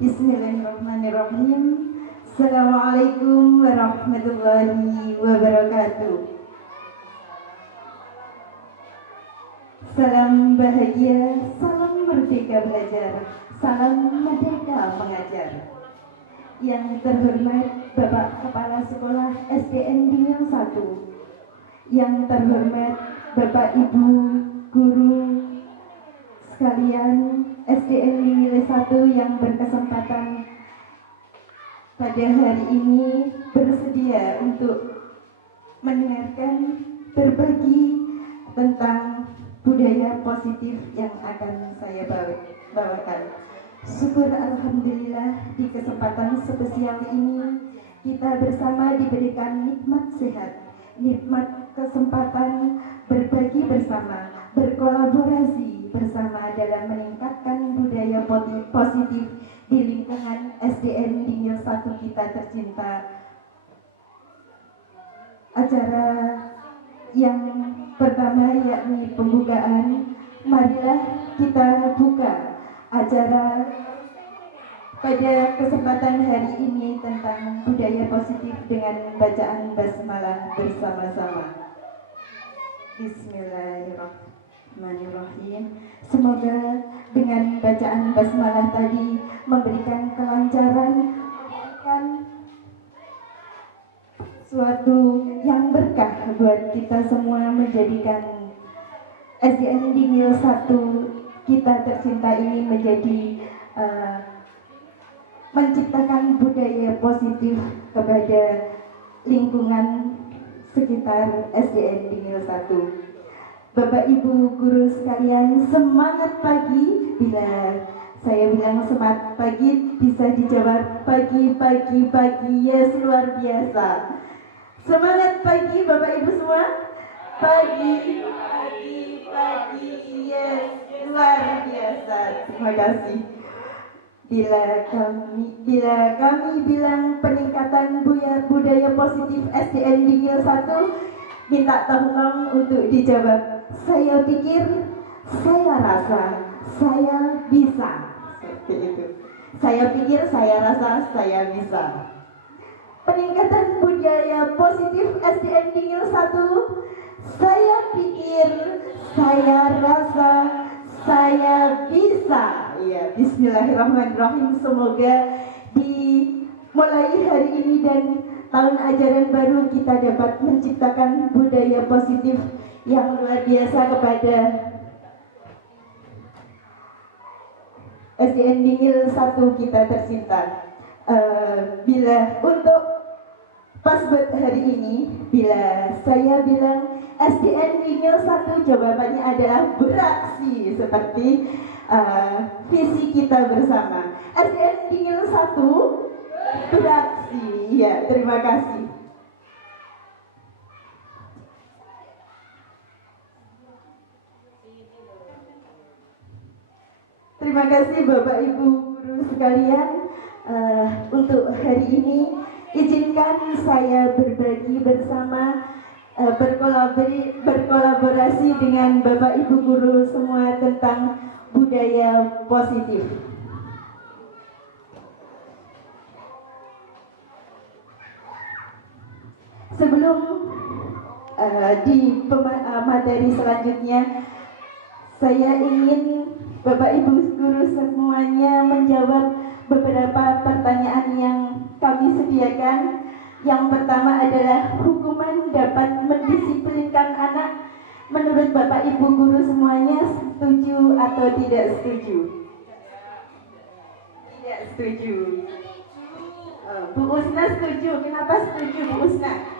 Bismillahirrahmanirrahim. Assalamualaikum warahmatullahi wabarakatuh. Salam bahagia, salam merdeka belajar, salam merdeka mengajar. Yang terhormat Bapak Kepala Sekolah SDN Dingil 1, yang terhormat Bapak Ibu Guru sekalian SDN Dingil 1 yang berkesempatan pada hari ini bersedia untuk mendengarkan berbagi tentang budaya positif yang akan saya bawakan. Syukur alhamdulillah di kesempatan spesial ini kita bersama diberikan nikmat sehat, nikmat kesempatan berbagi bersama, berkolaborasi bersama dalam meningkatkan budaya positif di lingkungan SDN Dingil 1 kita tercinta. Acara yang pertama yakni pembukaan. Marilah kita buka acara pada kesempatan hari ini tentang budaya positif dengan bacaan basmalah bersama-sama. Bismillahirrahmanirrahim. Semoga dengan bacaan basmalah tadi memberikan kelancaran, memberikan suatu yang berkah buat kita semua, menjadikan SDN Dingil 1 kita tercinta ini menjadi menciptakan budaya positif kepada lingkungan sekitar SDN Dingil 1. Bapak Ibu guru sekalian, semangat pagi. Bila saya bilang semangat pagi bisa dijawab pagi, yes, luar biasa. Semangat pagi Bapak Ibu semua. Pagi, yes, luar biasa. Terima kasih. Bila kami bilang peningkatan budaya positif SDN Dingil 1, minta tolong untuk dijawab. Saya pikir, saya rasa, saya bisa. Seperti itu. Saya pikir, saya rasa, saya bisa. Peningkatan budaya positif SDN Dingil 1, saya pikir, saya rasa, saya bisa. Ya, bismillahirrahmanirrahim. Semoga dimulai hari ini dan tahun ajaran baru kita dapat menciptakan budaya positif yang luar biasa kepada SDN Dingil 1 kita tercinta. Bila untuk pas buat hari ini, bila saya bilang SDN Dingil 1, jawabannya adalah beraksi seperti visi kita bersama. SDN Dingil 1 beraksi. Ya, terima kasih. Terima kasih Bapak Ibu guru sekalian. Untuk hari ini izinkan saya berbagi bersama, berkolaborasi dengan Bapak Ibu guru semua tentang budaya positif. Sebelum di materi selanjutnya, saya ingin Bapak Ibu guru semuanya menjawab beberapa pertanyaan yang kami sediakan. Yang pertama adalah, hukuman dapat mendisiplinkan anak. Menurut Bapak Ibu guru semuanya, setuju atau tidak setuju? Tidak setuju. Bu Usna setuju. Kenapa setuju Bu Usna?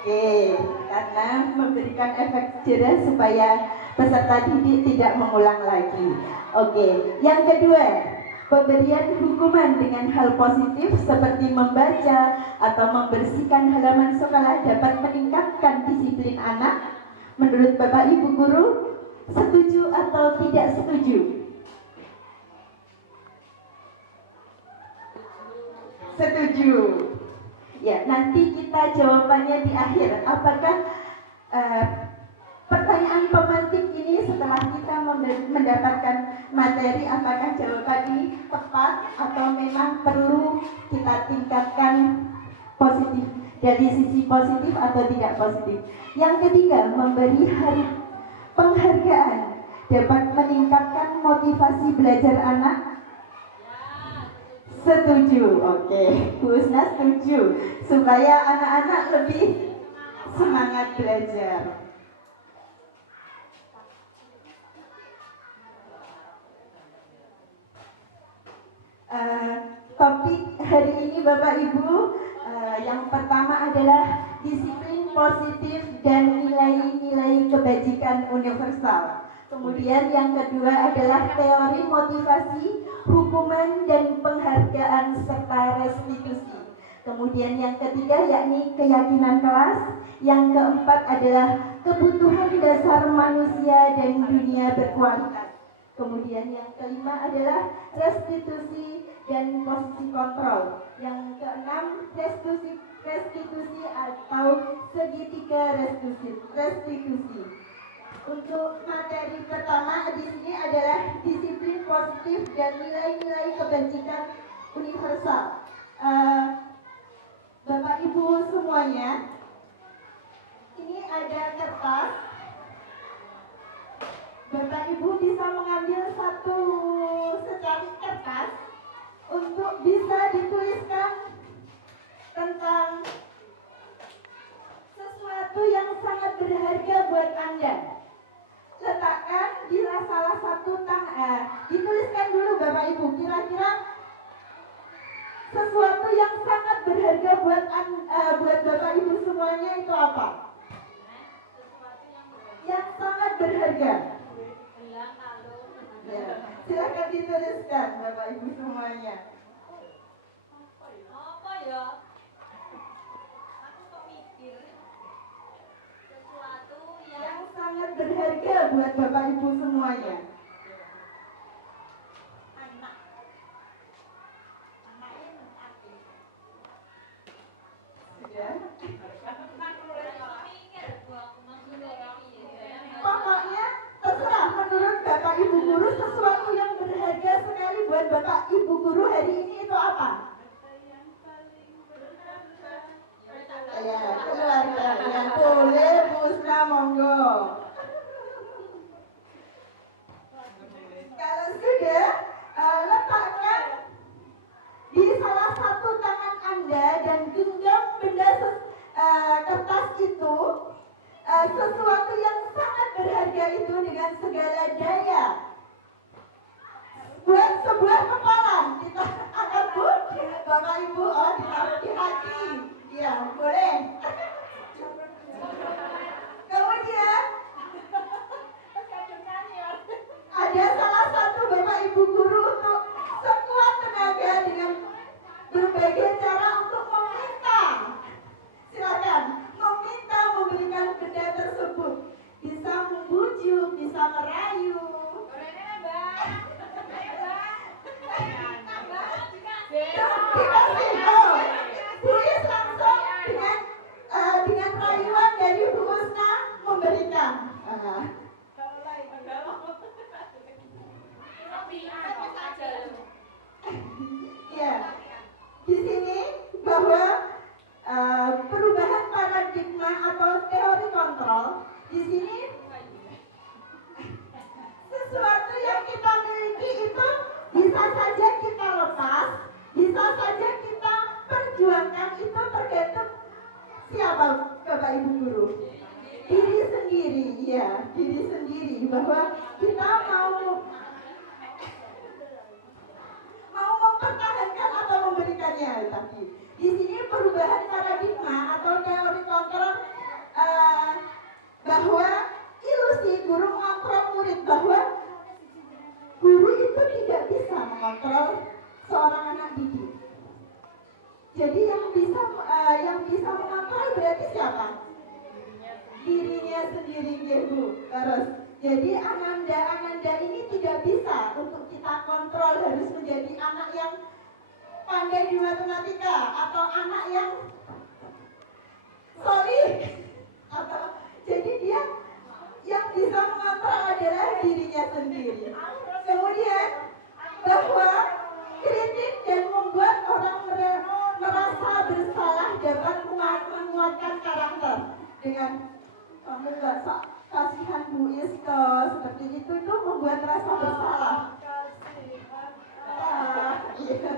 Oke, karena memberikan efek jerah supaya peserta didik tidak mengulang lagi. Oke, yang kedua, pemberian hukuman dengan hal positif seperti membaca atau membersihkan halaman sekolah dapat meningkatkan disiplin anak. Menurut Bapak Ibu guru, setuju atau tidak setuju? Setuju. Ya, nanti kita jawabannya di akhir. Apakah pertanyaan pemantik ini setelah kita mendapatkan materi, apakah jawaban ini tepat atau memang perlu kita tingkatkan positif, dari sisi positif atau tidak positif. Yang ketiga, memberi penghargaan dapat meningkatkan motivasi belajar anak. Setuju, oke. Bu Usna setuju, supaya anak-anak lebih semangat belajar. Topik hari ini Bapak Ibu, yang pertama adalah disiplin positif dan nilai-nilai kebajikan universal. Kemudian yang kedua adalah teori motivasi, hukuman dan penghargaan serta restitusi. Kemudian yang ketiga yakni keyakinan kelas. Yang keempat adalah kebutuhan dasar manusia dan dunia berkualitas. Kemudian yang kelima adalah restitusi dan posisi kontrol. Yang keenam restitusi atau segitiga restitusi. Untuk materi pertama di sini adalah disiplin positif dan nilai-nilai kebajikan universal. Bapak Ibu semuanya, ini ada kertas. Bapak Ibu bisa mengambil satu secari kertas untuk bisa dituliskan tentang sesuatu yang sangat berharga buat Anda. Letakkan di salah satu dituliskan dulu Bapak Ibu, kira-kira sesuatu yang sangat berharga buat Bapak Ibu semuanya itu apa? Yang sangat berharga. Ya, silakan dituliskan Bapak Ibu semuanya. Apa ya? Aku kok mikir sesuatu yang sangat berharga buat Bapak Ibu semuanya. Anak ini arti. Sudah. Mikir Pokoknya terserah menurut Bapak Ibu guru sesuatu yang berharga sekali buat Bapak Ibu guru hari ini itu apa? Ya, keluarga. Ya, boleh Bu Usna, monggo. Kalau sudah, letakkan di salah satu tangan Anda dan genggam benda kertas itu, sesuatu yang sangat berharga itu dengan segala daya. Buat sebuah kepalan, kita akan buat Bapak Ibu, ditaruh di hati. Ya, boleh. Kemudian ada salah satu Bapak Ibu guru untuk sekuat tenaga dengan berbagai cara untuk meminta. Silakan meminta memberikan benda tersebut. Bisa membujuk, bisa merayu. Tulis langsung dengan rayuan dari Bu Usna memberikan. Ya, di sini bahwa perubahan paradigma atau teori kontrol di sini sesuatu yang kita miliki itu bisa saja kita lepas, bisa saja kita perjuangkan, itu tergantung siapa Bapak Ibu guru. Diri sendiri, ya, diri sendiri, bahwa kita mau mempertahankan atau memberikannya. Tapi di sini perubahan paradigma atau teori kontrol bahwa ilusi guru mengontrol murid, bahwa guru itu tidak bisa mengontrol seorang anak didik. Jadi yang bisa mengontrol berarti siapa? Dirinya sendiri, ya Bu. Terus jadi ananda ini tidak bisa untuk kita kontrol, harus menjadi anak yang pandai di matematika atau anak yang atau jadi dia yang bisa mengontrol adalah dirinya sendiri. dengan kamu nggak kasihan Bu Isto seperti itu membuat rasa bersalah. Iya.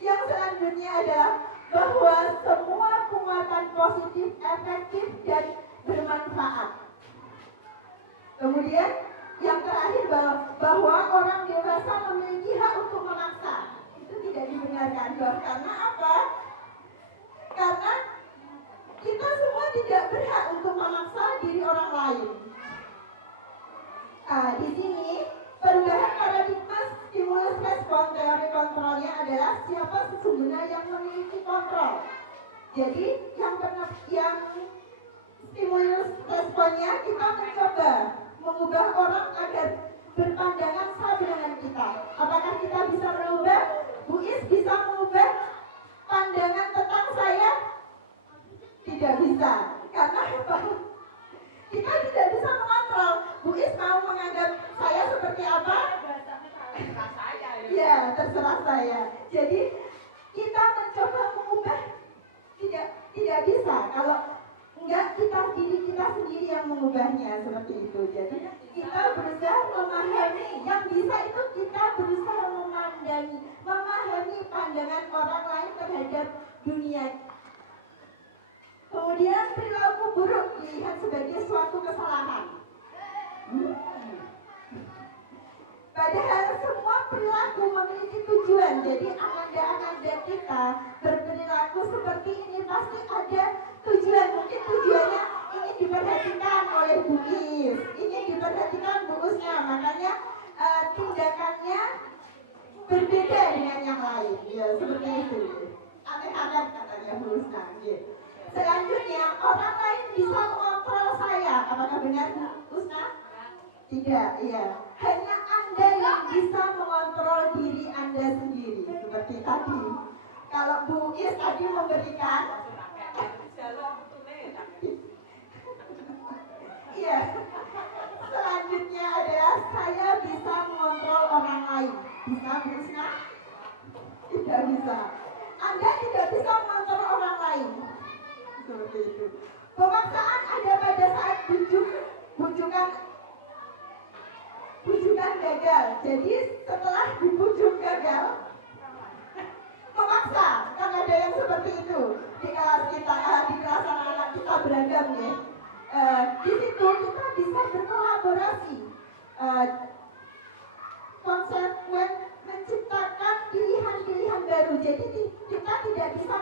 Yang selanjutnya adalah bahwa semua penguatan positif efektif dan bermanfaat. Kemudian yang terakhir bahwa orang dewasa memiliki hak untuk memaksa. Itu tidak dibenarkan. Karena apa? Karena kita semua tidak berhak untuk memaksa diri orang lain. Di sini perubahan paradigma stimulus respon teori kontrolnya adalah siapa sesungguhnya yang memiliki kontrol. Jadi yang stimulus responnya kita mencoba mengubah orang agar berpandangan sama dengan kita. Apakah kita bisa merubah? Bu Is bisa mengubah pandangan tentang saya? Tidak bisa. Karena apa? Kita tidak bisa mengontrol. Bu Is mau menganggap saya seperti apa? Ya, terserah saya. Jadi kita mencoba mengubah tidak bisa. Kalau enggak, diri kita sendiri yang mengubahnya seperti itu. Jadi kita berusaha memahami. Yang bisa itu kita berusaha memahami pandangan orang lain terhadap dunia. Kemudian perilaku buruk dilihat sebagai suatu kesalahan. Padahal semua perilaku memiliki tujuan. Jadi ananda-ananda kita berperilaku seperti ini pasti ada tujuan. Mungkin tujuannya ini diperhatikan oleh Bu Is, ini diperhatikan Bu Usnya. Makanya tindakannya berbeda dengan yang lain. Ya, seperti itu. Aneh-aneh katanya Bu Usna. Ya. Selanjutnya, orang lain bisa mengontrol saya. Apakah benar Bu Usna? Tidak, iya. Hanya Anda yang bisa mengontrol diri Anda sendiri. Seperti tadi. Kalau Bu Is tadi memberikan, iya. Selanjutnya adalah saya bisa mengontrol orang lain. Bisa Bu Usna? Tidak bisa. Anda tidak bisa mengontrol orang lain. Seperti itu. Pemaksaan ada pada saat bujukan gagal. Jadi setelah dibujuk gagal, memaksa. Kan ada yang seperti itu di kelas kita, di kelas anak-anak kita beragam ya. Di situ kita bisa berkolaborasi, konsekuen menciptakan pilihan-pilihan baru. Jadi kita tidak bisa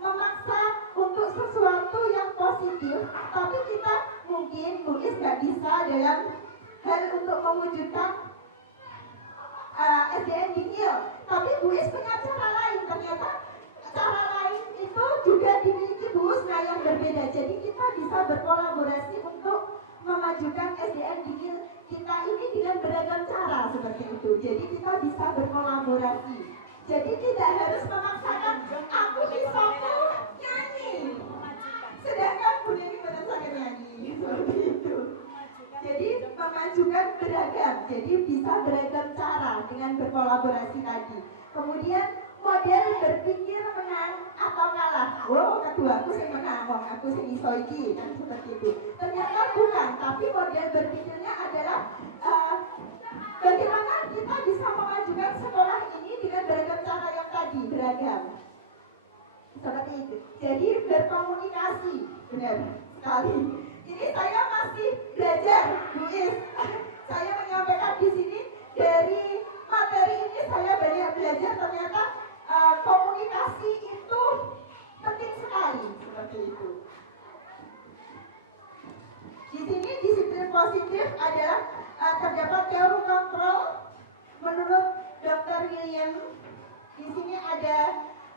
memaksa untuk sesuatu yang positif, tapi kita mungkin Bu Is nggak bisa dalam hal untuk mewujudkan SDN Dingil, tapi Bu Is punya cara lain. Ternyata cara lain itu juga dimiliki Bu Usna yang berbeda. Jadi kita bisa berkolaborasi untuk memajukan SDN Dingil kita ini dengan beragam cara seperti itu. Jadi kita bisa berkolaborasi. Jadi tidak harus memaksakan aku bisa nyanyi, sedangkan Bu Dewi pada sangat nyanyi seperti itu. Jadi memajukan beragam. Jadi bisa beragam cara dengan berkolaborasi tadi. Kemudian model berpikir menang atau kalah. Oh, kedua aku sih menang, aku sih iso iki, kan seperti itu. Ternyata bukan, tapi model berpikirnya adalah bagaimana kita bisa memajukan sekolah ini dengan beragam cara yang tadi, beragam. Seperti itu. Jadi berkomunikasi, benar sekali. Ini saya masih belajar, Bu Is. Saya menyampaikan di sini dari materi ini saya banyak belajar. Ternyata komunikasi itu penting sekali, seperti itu. Di sini disiplin positif adalah terdapat teori kontrol menurut Dr. William. Di sini ada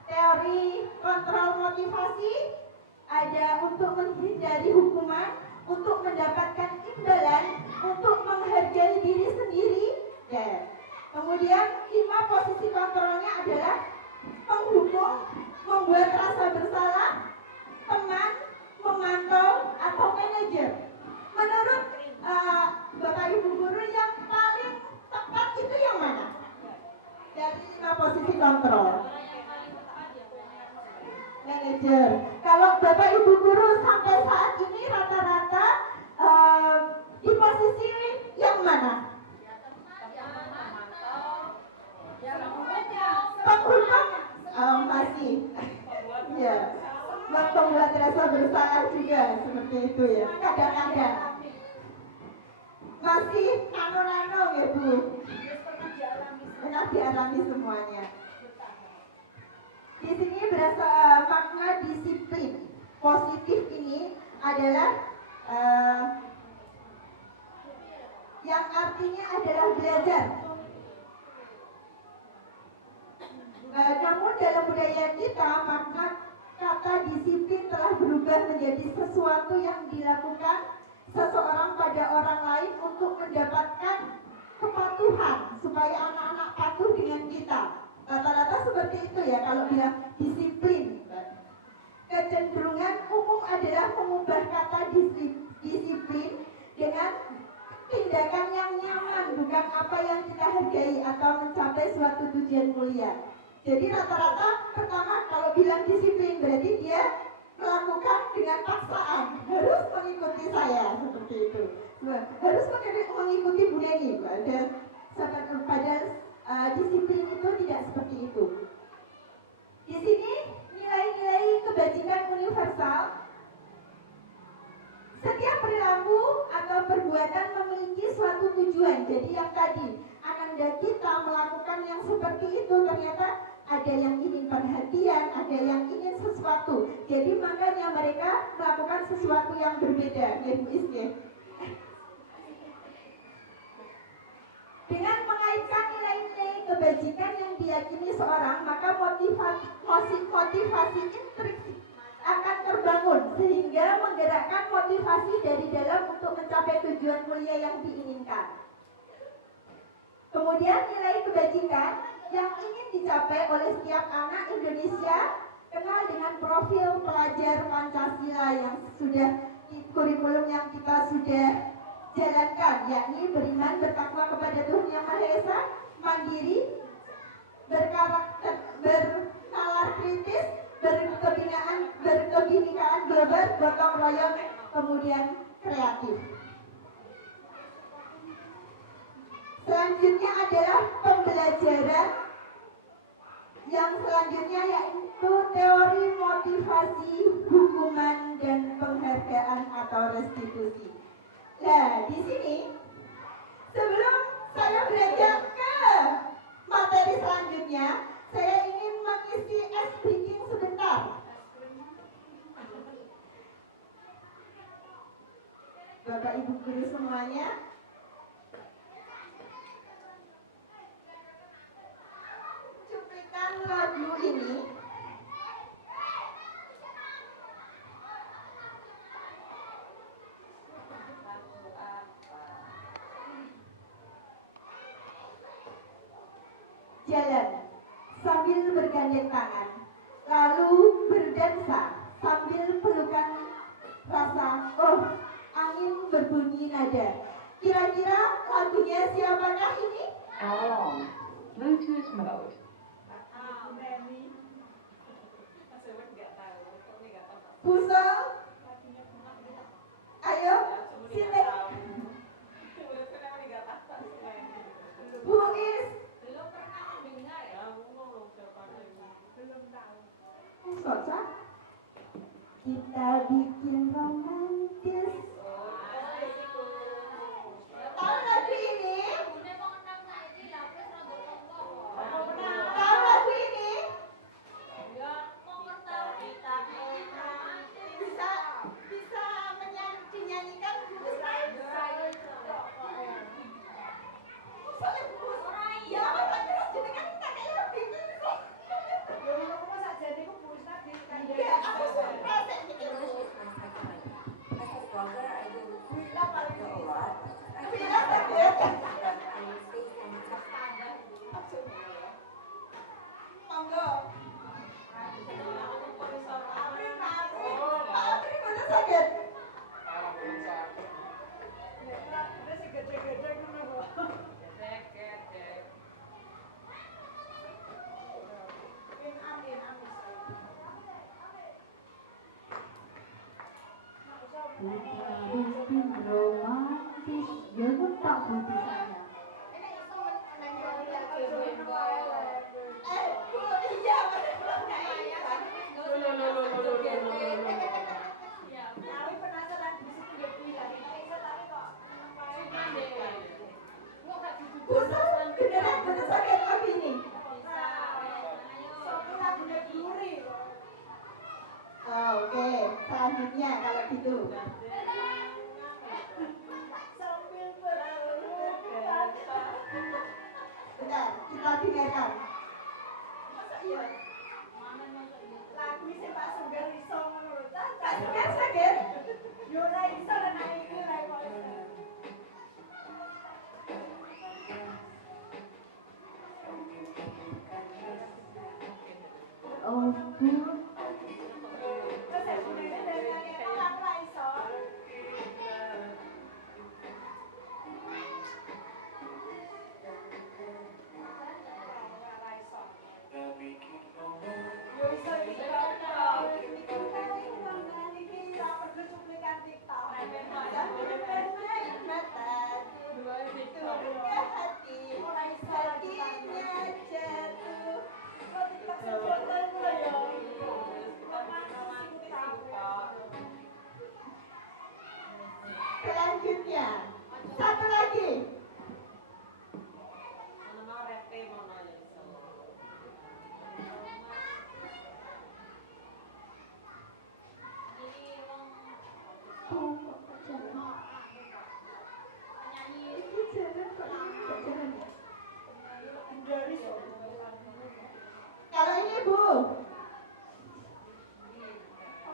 teori kontrol motivasi, ada untuk menghindari hukuman, untuk mendapatkan imbalan, untuk menghargai diri sendiri. Ya. Kemudian 5 posisi kontrolnya adalah menghukum, membuat rasa bersalah, teman, memantau, atau manajer. Menurut Bapak Ibu guru yang paling tepat itu yang mana? Dari 5 posisi kontrol. Manajer. Kalau Bapak Ibu guru sampai saat ini seperti itu ya. Kadang-kadang masih nano-nano ya Bu. Pernah dialami semuanya. Di sini berasa makna disiplin positif ini adalah yang artinya adalah belajar. Namun dalam budaya kita makna kata disiplin telah berubah menjadi sesuatu yang dilakukan seseorang pada orang lain untuk mendapatkan kepatuhan supaya anak-anak patuh dengan kita. Rata-rata seperti itu ya kalau bilang disiplin. Kecenderungan umum adalah mengubah kata disiplin dengan tindakan yang nyaman, bukan apa yang kita hargai atau mencapai suatu tujuan mulia. Jadi rata-rata pertama kalau bilang disiplin berarti dia melakukan dengan paksaan, harus mengikuti saya seperti itu, harus mengikuti Bu Neni. Padahal disiplin itu tidak seperti itu. Di sini nilai-nilai kebajikan universal. Setiap perilaku atau perbuatan memiliki suatu tujuan. Jadi yang tadi ananda kita melakukan yang seperti itu ternyata ada yang ingin perhatian, ada yang ingin sesuatu. Jadi makanya mereka melakukan sesuatu yang berbeda. Ya Bu Iske. Dengan mengaitkan nilai-nilai kebajikan yang diyakini seorang, maka motivasi intrinsik akan terbangun sehingga menggerakkan motivasi dari dalam untuk mencapai tujuan mulia yang diinginkan. Kemudian nilai kebajikan yang ingin dicapai oleh setiap anak Indonesia kenal dengan profil pelajar Pancasila yang sudah kurikulum yang kita sudah jalankan, yakni beriman, bertakwa kepada Tuhan Yang Maha Esa, mandiri, bernalar kritis, berkebinekaan global, gotong royong, kemudian kreatif. Selanjutnya adalah pembelajaran yang selanjutnya yaitu teori motivasi, hukuman, dan penghargaan atau restitusi. Nah, di sini sebelum saya beranjak ke materi selanjutnya, saya ingin mengisi ice breaking sebentar. Bapak Ibu guru semuanya, cuplikan lagu ini jalan sambil bergandeng tangan, lalu berdansa sambil pelukan rasa, oh angin berbunyi nada. Kira-kira lagunya siapakah ini? Hour on. Bluetooth mode. Busel, ayo sini. Bu Is, Belum pernah mendengar ya? Belum tahu. Sosa, kita bikin romantis. Tahu lagu ini? Tahu lagu ini? Bisa dinyanyikan Bu Ustaz? Soalnya Bu Ustaz, ya apa terus jenengan tak kayak lagu itu kok? Ya, aku suka sih gitu. Bila terbiasa. Monggo. Pak Apri mana sakit? Bikin romantis. Ya pun tak putih saya. Bu, iya benar. kalau gitu. Sambil berangkat. Bentar, kita dengarkan. Masa iya? Lagu sing Pak Sugeng iso ngono lho. Pak Sugeng sakit? Yo ora iso lah nek iki ora kok iso. Oh, good. Terus yang bunyinya dari nyanyi itu kan ora iso. Ora iso. Yo iso iki kok. Iki kan iki ora perlu cuplikan TikTok. Dua hati, hatinya jatuh. Kok TikTok sebutan lho yo. Selanjutnya, satu lagi. Kalau ini Bu,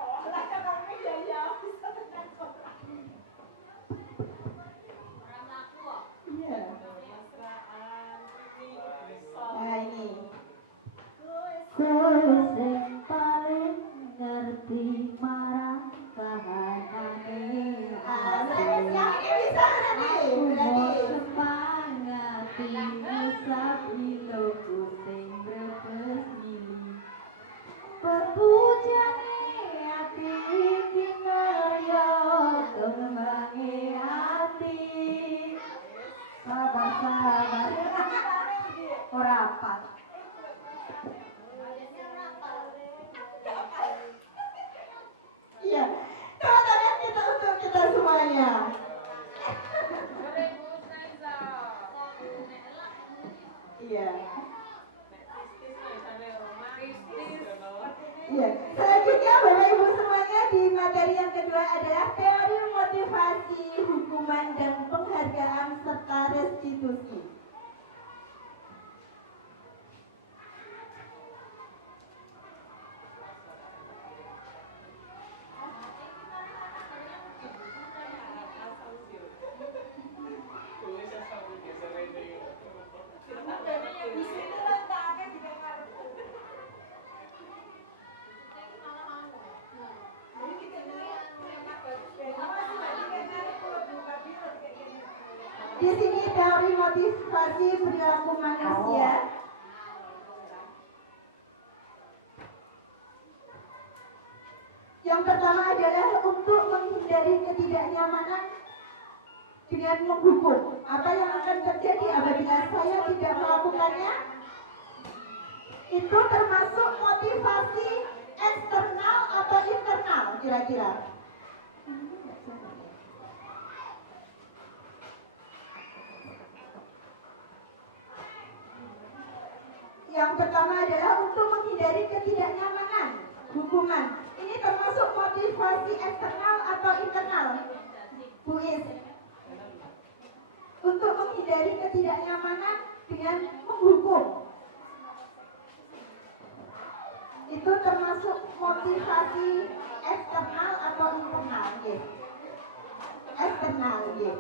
Oh, lah kan ya bisa tekan kok. iya. Nah ini, Kowe sing paling ngerti marang kahanane ati. yang ini bisa berarti, berarti. Semangati usap hidupku sing brebes mili. Pepujane ati kinarya kembange ati. Sabar. Ora apa. Iya, tepuk tangan kita untuk kita semuanya. Iya. Iya. Selanjutnya Bapak Ibu semuanya di materi yang kedua adalah teori motivasi, hukuman dan penghargaan serta restitusi. Di sini letaknya di ngarepku. Jadi kita Di sini teori motivasi perilaku manusia. Yang pertama adalah untuk menghindari ketidaknyamanan dengan menghukum. Apa yang akan terjadi apabila saya tidak melakukannya? Itu termasuk motivasi eksternal atau internal kira-kira? Yang pertama adalah untuk menghindari ketidaknyamanan, hukuman. Ini termasuk motivasi eksternal atau internal? Bu Is. Untuk menghindari ketidaknyamanan dengan menghukum. Itu termasuk motivasi eksternal atau internal? Yes. Eksternal, yes.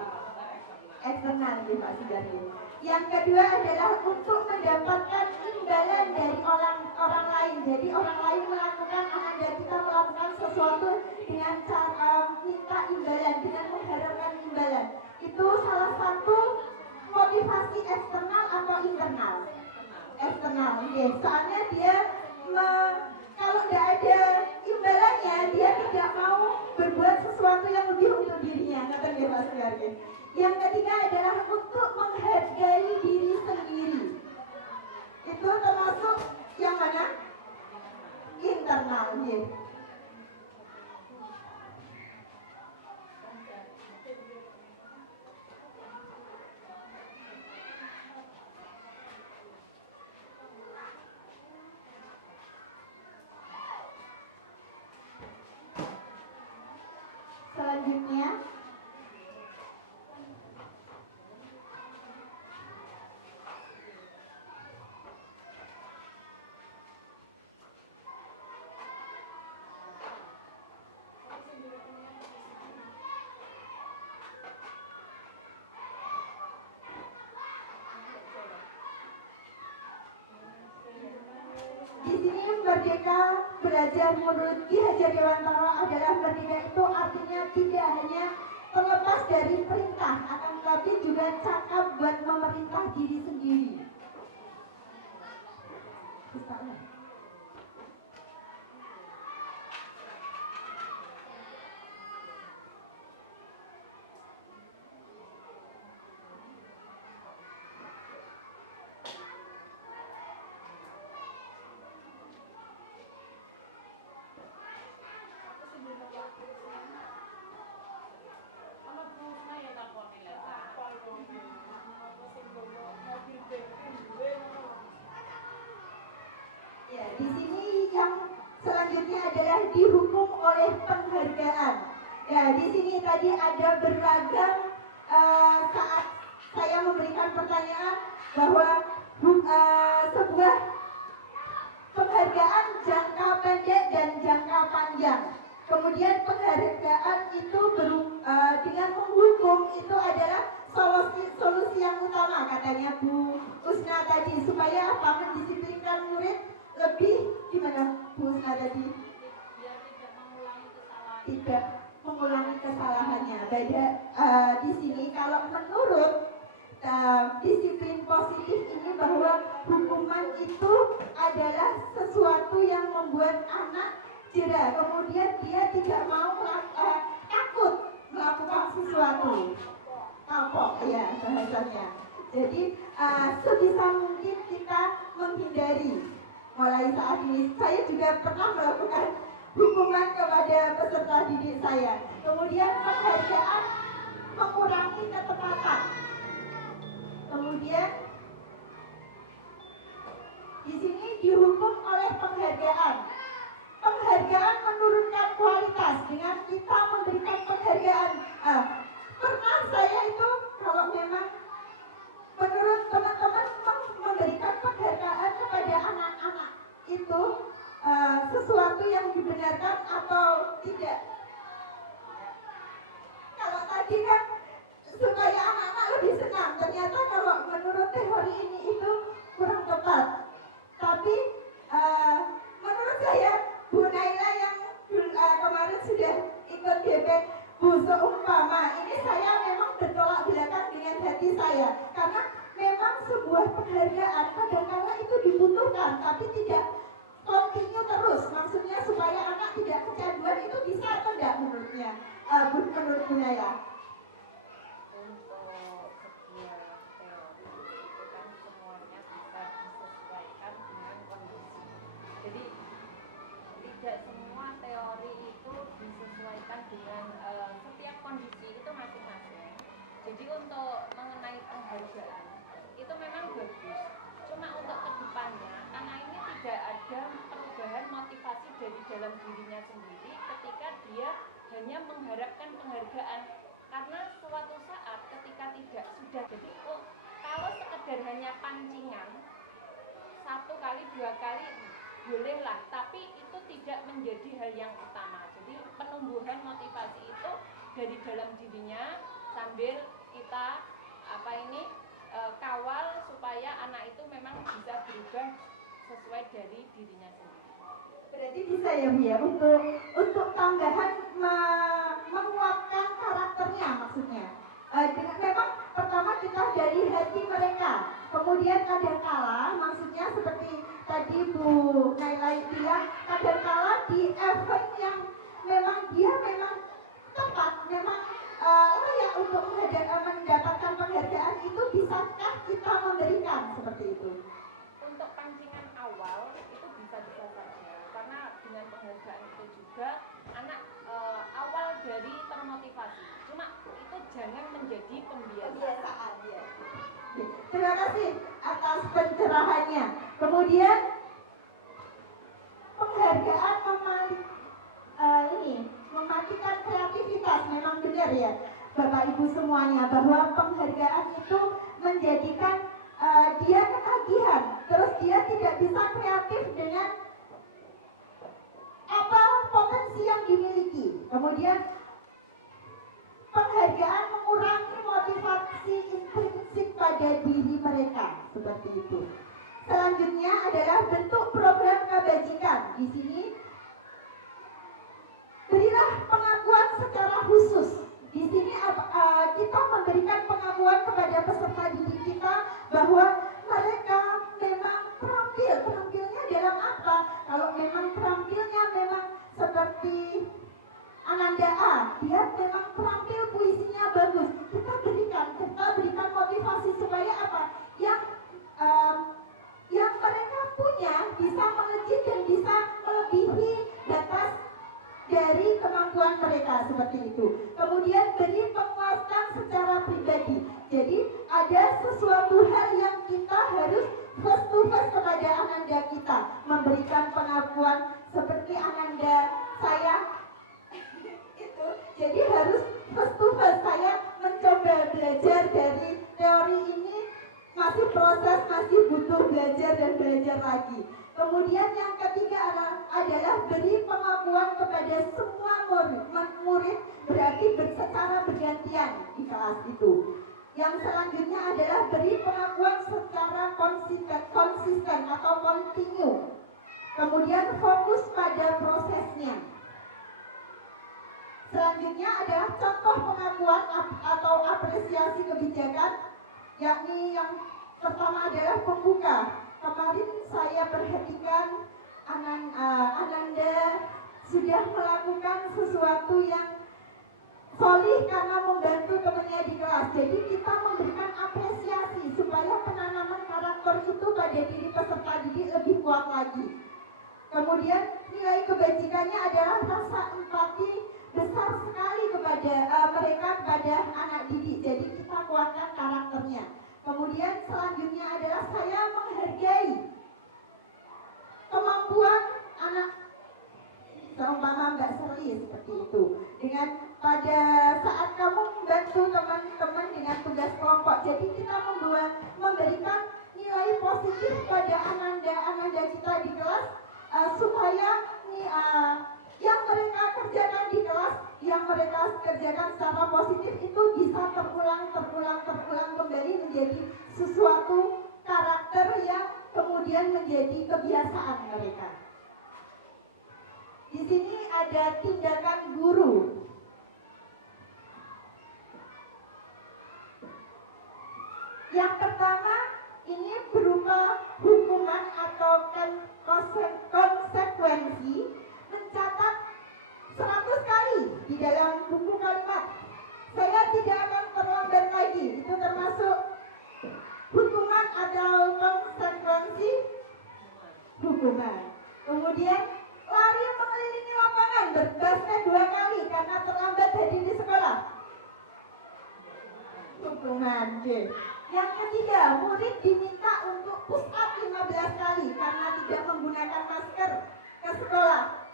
Eksternal, yes, Pak Sudaryo. Yang kedua adalah untuk mendapatkan imbalan dari orang lain. Jadi orang lain melakukan dan kita melakukan sesuatu dengan cara minta imbalan, dengan mengharapkan imbalan. Itu salah satu motivasi eksternal atau internal? Eksternal, yes. Soalnya dia kalau tidak ada imbalannya, dia tidak mau berbuat sesuatu yang lebih untuk dirinya. Ngerti ya Pak Sudaryo? Yang ketiga adalah untuk menghargai diri sendiri. Itu termasuk yang mana? Internal, yes. selanjutnya. Di sini merdeka belajar menurut Ki Hajar Dewantara adalah merdeka itu artinya tidak hanya terlepas dari perintah, akan tetapi juga cakap buat memerintah diri sendiri. Ya, di sini yang selanjutnya adalah dihukum oleh penghargaan. Ya, di sini tadi ada beragam saat saya memberikan pertanyaan bahwa sebuah penghargaan jangka pendek dan jangka panjang. Kemudian penghargaan itu dengan menghukum itu adalah solusi yang utama katanya Bu Usna tadi, supaya apa, mendisiplinkan murid lebih gimana Bu Usna tadi? Biar tidak mengulangi kesalahan. Tidak mengulangi kesalahannya. Beda di sini kalau menurut disiplin positif ini bahwa hukuman itu adalah sesuatu yang membuat anak jera, kemudian dia tidak mau takut melakukan sesuatu, kapok ya bahasanya. Jadi sebisa mungkin kita menghindari. Mulai saat ini saya juga pernah melakukan hukuman kepada peserta didik saya. Kemudian penghargaan mengurangi ketepatan. Kemudian di sini dihukum oleh penghargaan. Penghargaan menurunkan kualitas dengan kita memberikan penghargaan. Pernah saya itu kalau memang menurut teman-teman memberikan penghargaan kepada anak-anak itu sesuatu yang dibenarkan atau tidak? Kalau tadi kan supaya anak-anak lebih senang, ternyata kalau menurut teori ini itu kurang tepat. Tapi menurut saya Bu Naila yang kemarin sudah ikut debat Bu seumpama, ini saya memang bertolak belakang dengan hati saya, karena memang sebuah penghargaan kadang-kadang itu dibutuhkan tapi tidak continue terus, maksudnya supaya anak tidak kecanduan. Itu bisa atau tidak menurutnya menurut Bu Naila? Untuk sebuah teori itu kan semuanya bisa disesuaikan dengan kondisi. Jadi tidak semua teori itu disesuaikan dengan setiap kondisi itu masing-masing. Jadi untuk mengenai penghargaan itu memang bagus. Cuma untuk kedepannya anak ini tidak ada perubahan motivasi dari dalam dirinya sendiri ketika dia hanya mengharapkan penghargaan. Karena suatu saat ketika tidak sudah, jadi kalau sekedar hanya pancingan 1 kali 2 kali bolehlah, tapi itu tidak menjadi hal yang utama. Jadi penumbuhan motivasi itu dari dalam dirinya sambil kita kawal supaya anak itu memang bisa berubah sesuai dari dirinya sendiri. Berarti bisa ya Bu ya, untuk tambahan menguatkan karakternya maksudnya. Dengan memang pertama kita dari hati mereka, kemudian kadangkala maksudnya seperti tadi Bu Naila bilang, kadangkala di event yang memang dia memang tepat, memang layak untuk mendapatkan penghargaan, itu bisakah kita memberikan seperti itu? Untuk pancingan awal itu bisa-bisa saja, karena dengan penghargaan itu juga anak awal dari termotivasi. Cuma itu jangan menjadi pembiasaan. Ya. Terima kasih atas pencerahannya. Kemudian penghargaan mematikan kreativitas. sadar ya Bapak Ibu semuanya bahwa penghargaan itu menjadikan dia ketagihan, terus dia tidak bisa kreatif dengan apa potensi yang dimiliki. Kemudian penghargaan mengurangi motivasi intrinsik pada diri mereka, seperti itu. Selanjutnya adalah bentuk program kebajikan. Di sini berilah pengakuan secara khusus. Di sini kita memberikan pengakuan kepada peserta didik kita bahwa mereka memang terampil. Terampilnya dalam apa? Kalau memang terampilnya memang seperti Ananda A, dia memang terampil puisinya bagus. Kita berikan motivasi supaya apa? Yang mereka punya bisa melejit dan bisa melebihi batas dari kemampuan mereka, seperti itu. Kemudian beri penguatan secara pribadi. Jadi ada sesuatu hal yang kita harus face to face kepada Ananda kita, memberikan pengakuan seperti Ananda saya itu. Jadi harus face to face. Saya mencoba belajar dari teori ini, masih proses, masih butuh belajar dan belajar lagi. Kemudian yang ketiga adalah beri pengakuan kepada semua murid, berarti secara bergantian di kelas itu. Yang selanjutnya adalah beri pengakuan secara konsisten atau continue. Kemudian fokus pada prosesnya. Selanjutnya adalah contoh pengakuan atau apresiasi kebijakan, yakni yang pertama adalah pembuka. Kemarin saya perhatikan Ananda sudah melakukan sesuatu yang solih karena membantu temannya di kelas. Jadi kita memberikan apresiasi supaya penanaman karakter itu pada diri peserta didik lebih kuat lagi. Kemudian nilai kebajikannya adalah rasa empati besar sekali kepada mereka, kepada anak didik. Jadi kita kuatkan karakternya. Kemudian selanjutnya adalah saya menghargai kemampuan anak, seumpama Mbak Serli seperti itu. Dengan pada saat kamu membantu teman-teman dengan tugas kelompok, jadi kita memberikan nilai positif pada Ananda kita di kelas, supaya yang mereka kerjakan di kelas, yang mereka kerjakan secara positif itu bisa terulang kembali menjadi sesuatu karakter yang kemudian menjadi kebiasaan mereka. Di sini ada tindakan guru. Yang pertama ini berupa hukuman atau konsekuensi, mencatat 100 kali di dalam buku kalimat. Saya tidak akan terlambat lagi. Itu termasuk hukuman atau konsekuensi hukuman. Kemudian lari mengelilingi lapangan berbasket 2 kali karena terlambat hadir di sekolah. Hukuman. Yang ketiga, murid diminta untuk push up 15 kali karena tidak menggunakan masker ke sekolah.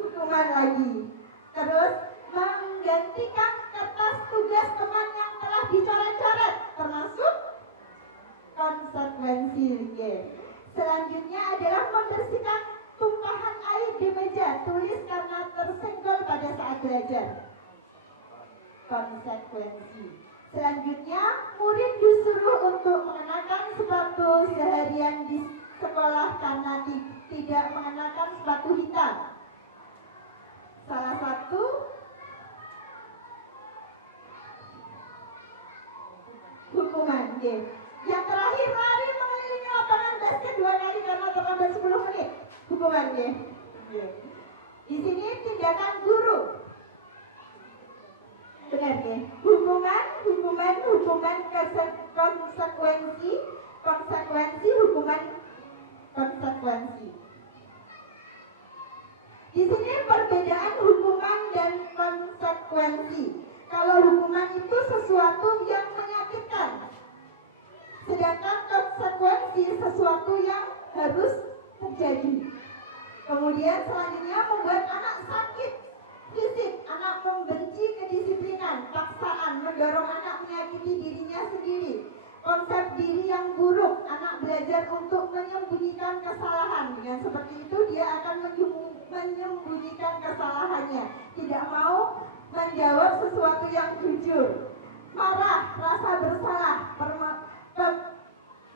Hukuman lagi. Terus menggantikan kertas tugas teman yang telah dicoret-coret, termasuk konsekuensi. Selanjutnya adalah membersihkan tumpahan air di meja tulis karena tersenggol pada saat belajar. Konsekuensi. Selanjutnya, murid disuruh untuk mengenakan sepatu seharian di sekolah karena tidak mengenakan sepatu hitam. Salah satu hukuman. Yang terakhir, lari mengelilingi lapangan basket 2 kali karena terlambat 10 menit. Hukuman. Di sini tindakan guru. Benar ya? Hukuman, konsekuensi, hukuman, konsekuensi. Di sini perbedaan hukuman dan konsekuensi. Kalau hukuman itu sesuatu yang menyakitkan, sedangkan konsekuensi sesuatu yang harus terjadi. Kemudian selanjutnya membuat anak sakit fisik, anak membenci kedisiplinan menyakiti dirinya sendiri. Konsep diri yang buruk, anak belajar untuk menyembunyikan kesalahan. Dengan seperti itu dia akan menyembunyikan kesalahannya, tidak mau menjawab sesuatu yang jujur. Marah, rasa bersalah,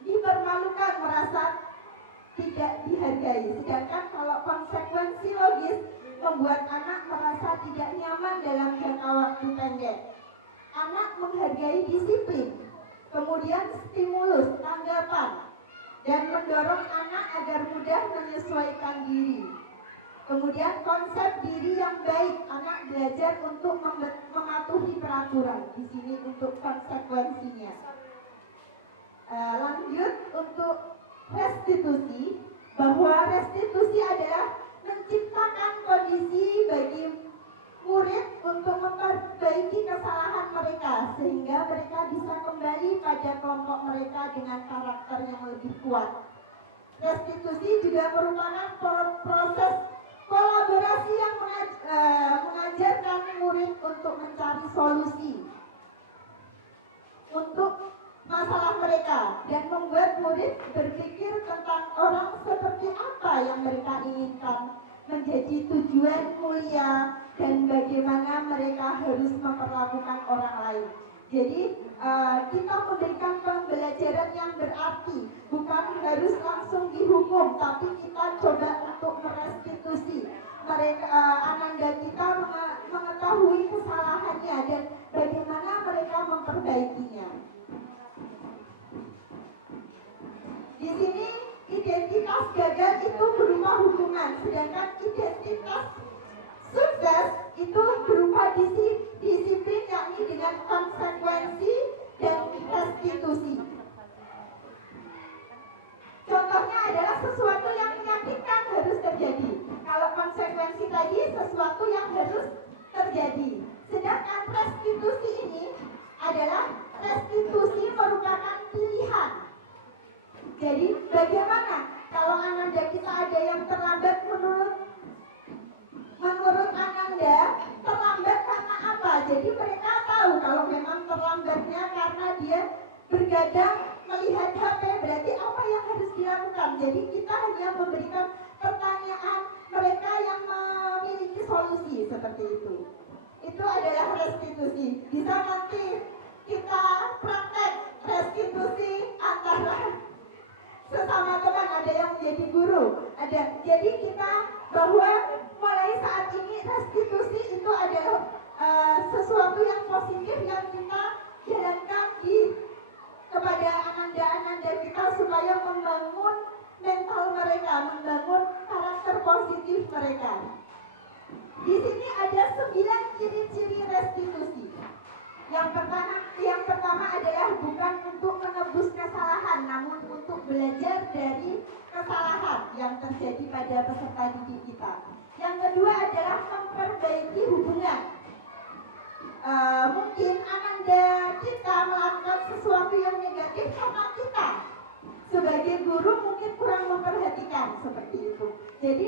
dipermalukan, merasa tidak dihargai. Sedangkan kalau konsekuensi logis membuat anak merasa tidak nyaman dalam jangka waktu pendek. Anak menghargai disiplin, kemudian stimulus, tanggapan, dan mendorong anak agar mudah menyesuaikan diri. Kemudian konsep diri yang baik, anak belajar untuk mematuhi peraturan. Di sini untuk konsekuensinya. Lanjut untuk restitusi, bahwa restitusi adalah menciptakan kondisi bagi murid untuk memperbaiki kesalahan mereka sehingga mereka bisa kembali pada kelompok mereka dengan karakter yang lebih kuat. Restitusi juga merupakan proses kolaborasi yang mengajarkan murid untuk mencari solusi untuk masalah mereka dan membuat murid berpikir tentang orang seperti apa yang mereka inginkan menjadi tujuan mulia dan bagaimana mereka harus memperlakukan orang lain. Jadi kita memberikan pembelajaran yang berarti, bukan harus langsung dihukum, tapi kita coba untuk merestitusi mereka, ananda kita mengetahui kesalahannya dan bagaimana mereka memperbaikinya. Di sini identitas gagal itu berupa hukuman, sedangkan identitas sukses itu berupa disiplin, yakni dengan konsekuensi dan restitusi. Contohnya adalah sesuatu yang menyakitkan harus terjadi. Kalau konsekuensi tadi sesuatu yang harus terjadi. Sedangkan restitusi ini adalah restitusi merupakan pilihan. Jadi bagaimana kalau ananda kita ada yang terlambat menurut ananda terlambat karena apa? Jadi mereka tahu kalau memang terlambatnya karena dia bergadang melihat HP, berarti apa yang harus dilakukan? Jadi kita hanya memberikan pertanyaan, mereka yang memiliki solusi seperti itu. Itu adalah restitusi. Bisa nanti kita praktek restitusi antara sesama teman, ada yang menjadi guru, ada. Jadi kita bahwa mulai saat ini restitusi itu adalah sesuatu yang positif yang kita jalankan kepada ananda-ananda kita supaya membangun mental mereka, membangun karakter positif mereka. Di sini ada 9 ciri-ciri restitusi. Yang pertama adalah bukan untuk menebus kesalahan, namun untuk belajar dari kesalahan yang terjadi pada peserta didik kita. Yang kedua adalah memperbaiki hubungan. Mungkin ananda kita melakukan sesuatu yang negatif sama kita. Sebagai guru mungkin kurang memperhatikan seperti itu. Jadi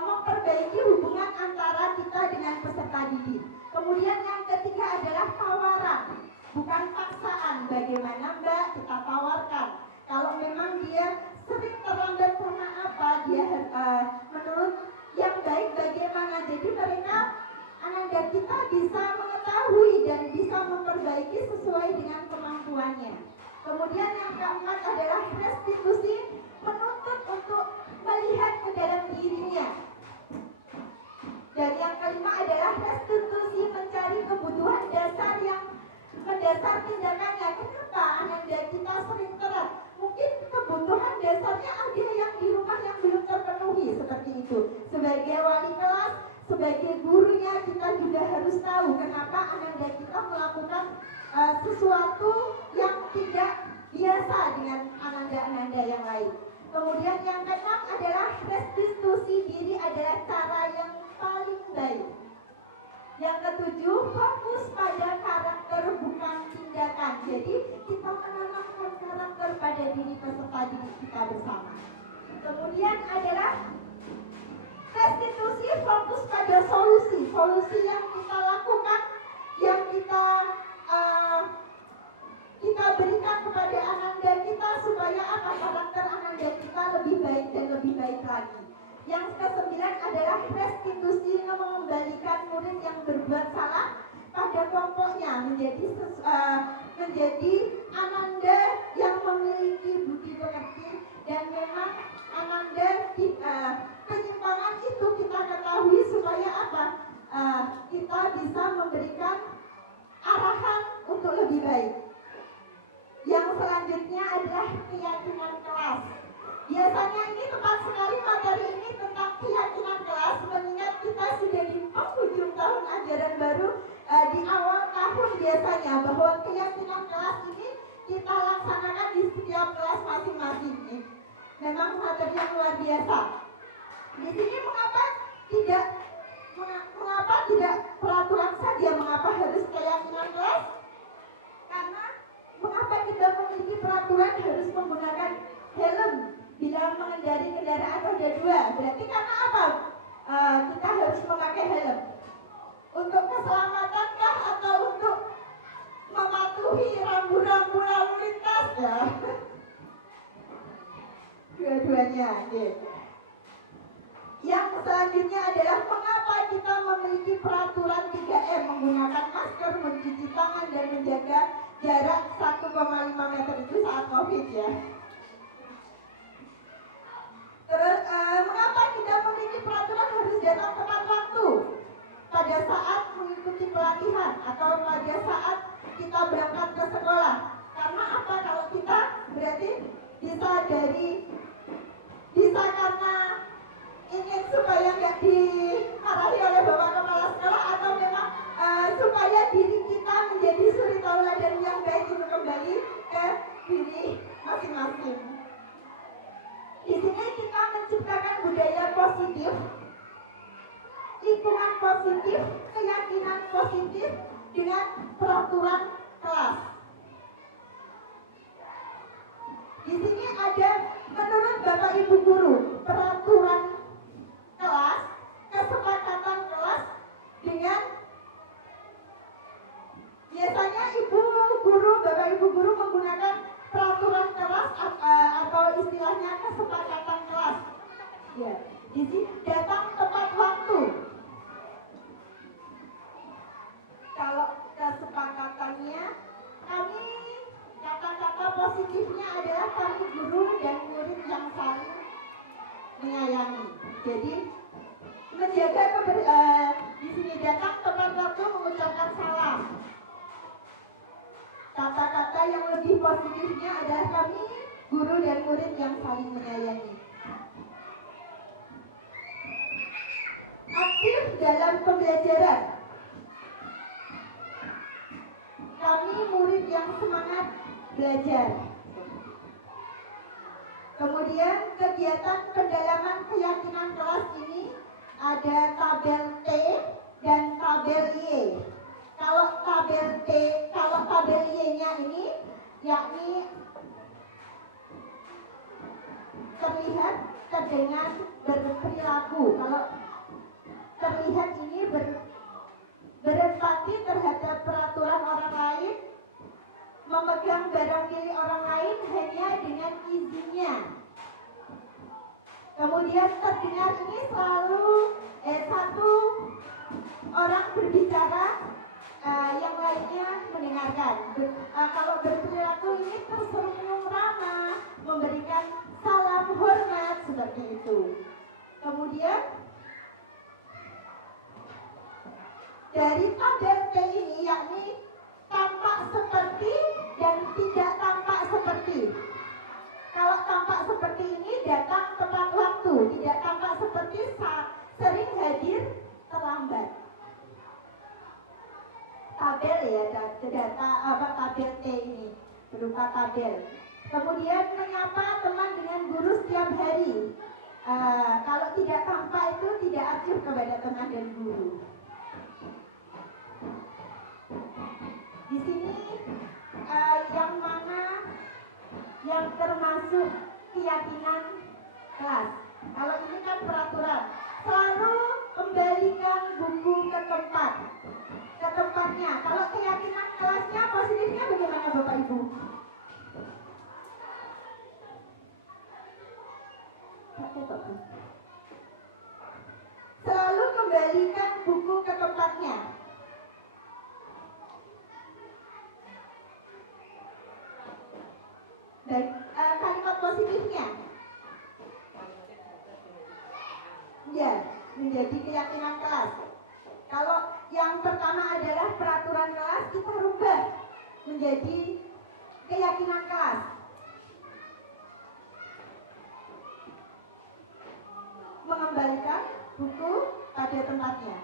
memperbaiki hubungan antara kita dengan peserta didik. Kemudian yang ketiga adalah tawaran, bukan paksaan. Bagaimana Mbak, kita tawarkan. Kalau memang dia sering terlambat karena apa, dia menurut yang baik bagaimana. Jadi mereka ananda kita bisa mengetahui dan bisa memperbaiki sesuai dengan kemampuannya. Kemudian yang keempat adalah restitusi, menuntut untuk melihat ke dalam dirinya. Dan yang kelima adalah restitusi, mencari kebutuhan dasar yang mendasar tindakannya. Kenapa ananda kita sering telat? Mungkin kebutuhan dasarnya ada yang di rumah yang belum terpenuhi, seperti itu. Sebagai wali kelas, sebagai gurunya, kita juga harus tahu kenapa ananda kita melakukan sesuatu yang tidak biasa dengan ananda-ananda yang lain. Kemudian yang keenam adalah restitusi diri adalah cara yang paling baik. Yang ketujuh, fokus pada karakter bukan tindakan. Jadi kita menanamkan karakter pada diri peserta didik kita bersama. Kemudian adalah restitusi, fokus pada solusi. Solusi yang kita lakukan, yang kita murid yang berbuat salah pada kelompoknya menjadi ananda yang memiliki budi pekerti, dan memang ananda penyimpangan itu kita ketahui supaya apa? Kita bisa memberikan arahan untuk lebih baik. Yang selanjutnya adalah keyakinan kelas. Biasanya ini tepat sekali materi ini tentang keyakinan kelas, mengingat kita sudah di penghujung tahun ajaran baru, di awal tahun biasanya bahwa keyakinan kelas ini kita laksanakan di setiap kelas masing-masing. Memang materi yang luar biasa. Di sini mengapa tidak peraturan saja, mengapa harus keyakinan kelas? Karena mengapa kita memiliki peraturan harus menggunakan helm bila mengendari kendaraan roda 2? Berarti karena apa? Kita harus memakai helm. Untuk keselamatankah atau untuk mematuhi rambu-rambu lalu lintas? Ya. Dua-duanya. Okay. Yang selanjutnya adalah mengapa kita memiliki peraturan 3M, menggunakan masker, mencuci tangan, dan menjaga jarak 1,5 meter itu saat COVID ya. Terus mengapa kita memiliki peraturan harus datang tepat waktu pada saat mengikuti pelatihan atau pada saat kita berangkat ke sekolah? Karena apa? Kalau kita berarti bisa karena ingin supaya nggak dimarahi oleh bapak kepala sekolah, atau memang supaya diri kita menjadi suri tauladan yang baik untuk kembali ke diri masing-masing. Di sini kita menciptakan budaya positif, lingkungan positif, keyakinan positif dengan peraturan kelas. Di sini ada menurut Bapak Ibu guru peraturan kelas, kesepakatan kelas dengan biasanya Bapak Ibu guru menggunakan peraturan kelas atau istilahnya kesepakatan kelas. Ya, di sini datang tepat waktu. Kalau kesepakatannya, kata-kata positifnya adalah kami guru dan murid yang saling menyayangi. Jadi menjaga di sini datang tepat waktu, mengucapkan salam. Kata-kata yang lebih positifnya adalah kami guru dan murid yang saling menyayangi. Aktif dalam pembelajaran. Kami murid yang semangat belajar. Kemudian kegiatan pendalaman keyakinan kelas ini ada tabel T dan tabel Y. Kalau tabel Y-nya ini yakni terlihat, terdengar, berperilaku. Kalau terlihat ini berempati terhadap peraturan orang lain, memegang barang milik orang lain hanya dengan izinnya. Kemudian terdengar ini selalu satu orang berbicara, yang lainnya mendengarkan. Kalau berperilaku ini tersenyum ramah, memberikan salam hormat seperti itu. Kemudian dari tabel T ini yakni tampak seperti dan tidak tampak seperti. Kalau tampak seperti ini datang tepat waktu, tidak tampak seperti sering hadir terlambat. Tabel ya, tabel T ini berupa tabel. Kemudian menyapa teman dengan guru setiap hari. Kalau tidak tampak itu tidak aktif kepada teman dan guru. Di sini yang mana yang termasuk keyakinan kelas. Kalau ini kan peraturan, selalu kembalikan buku ke tempatnya. Kalau keyakinan kelasnya positifnya bagaimana Bapak Ibu? Selalu kembalikan buku ke tempatnya. Dan kalimat positifnya, ya, menjadi keyakinan kelas. Kalau yang pertama adalah peraturan kelas, kita rubah menjadi keyakinan kelas. Mengembalikan buku pada tempatnya.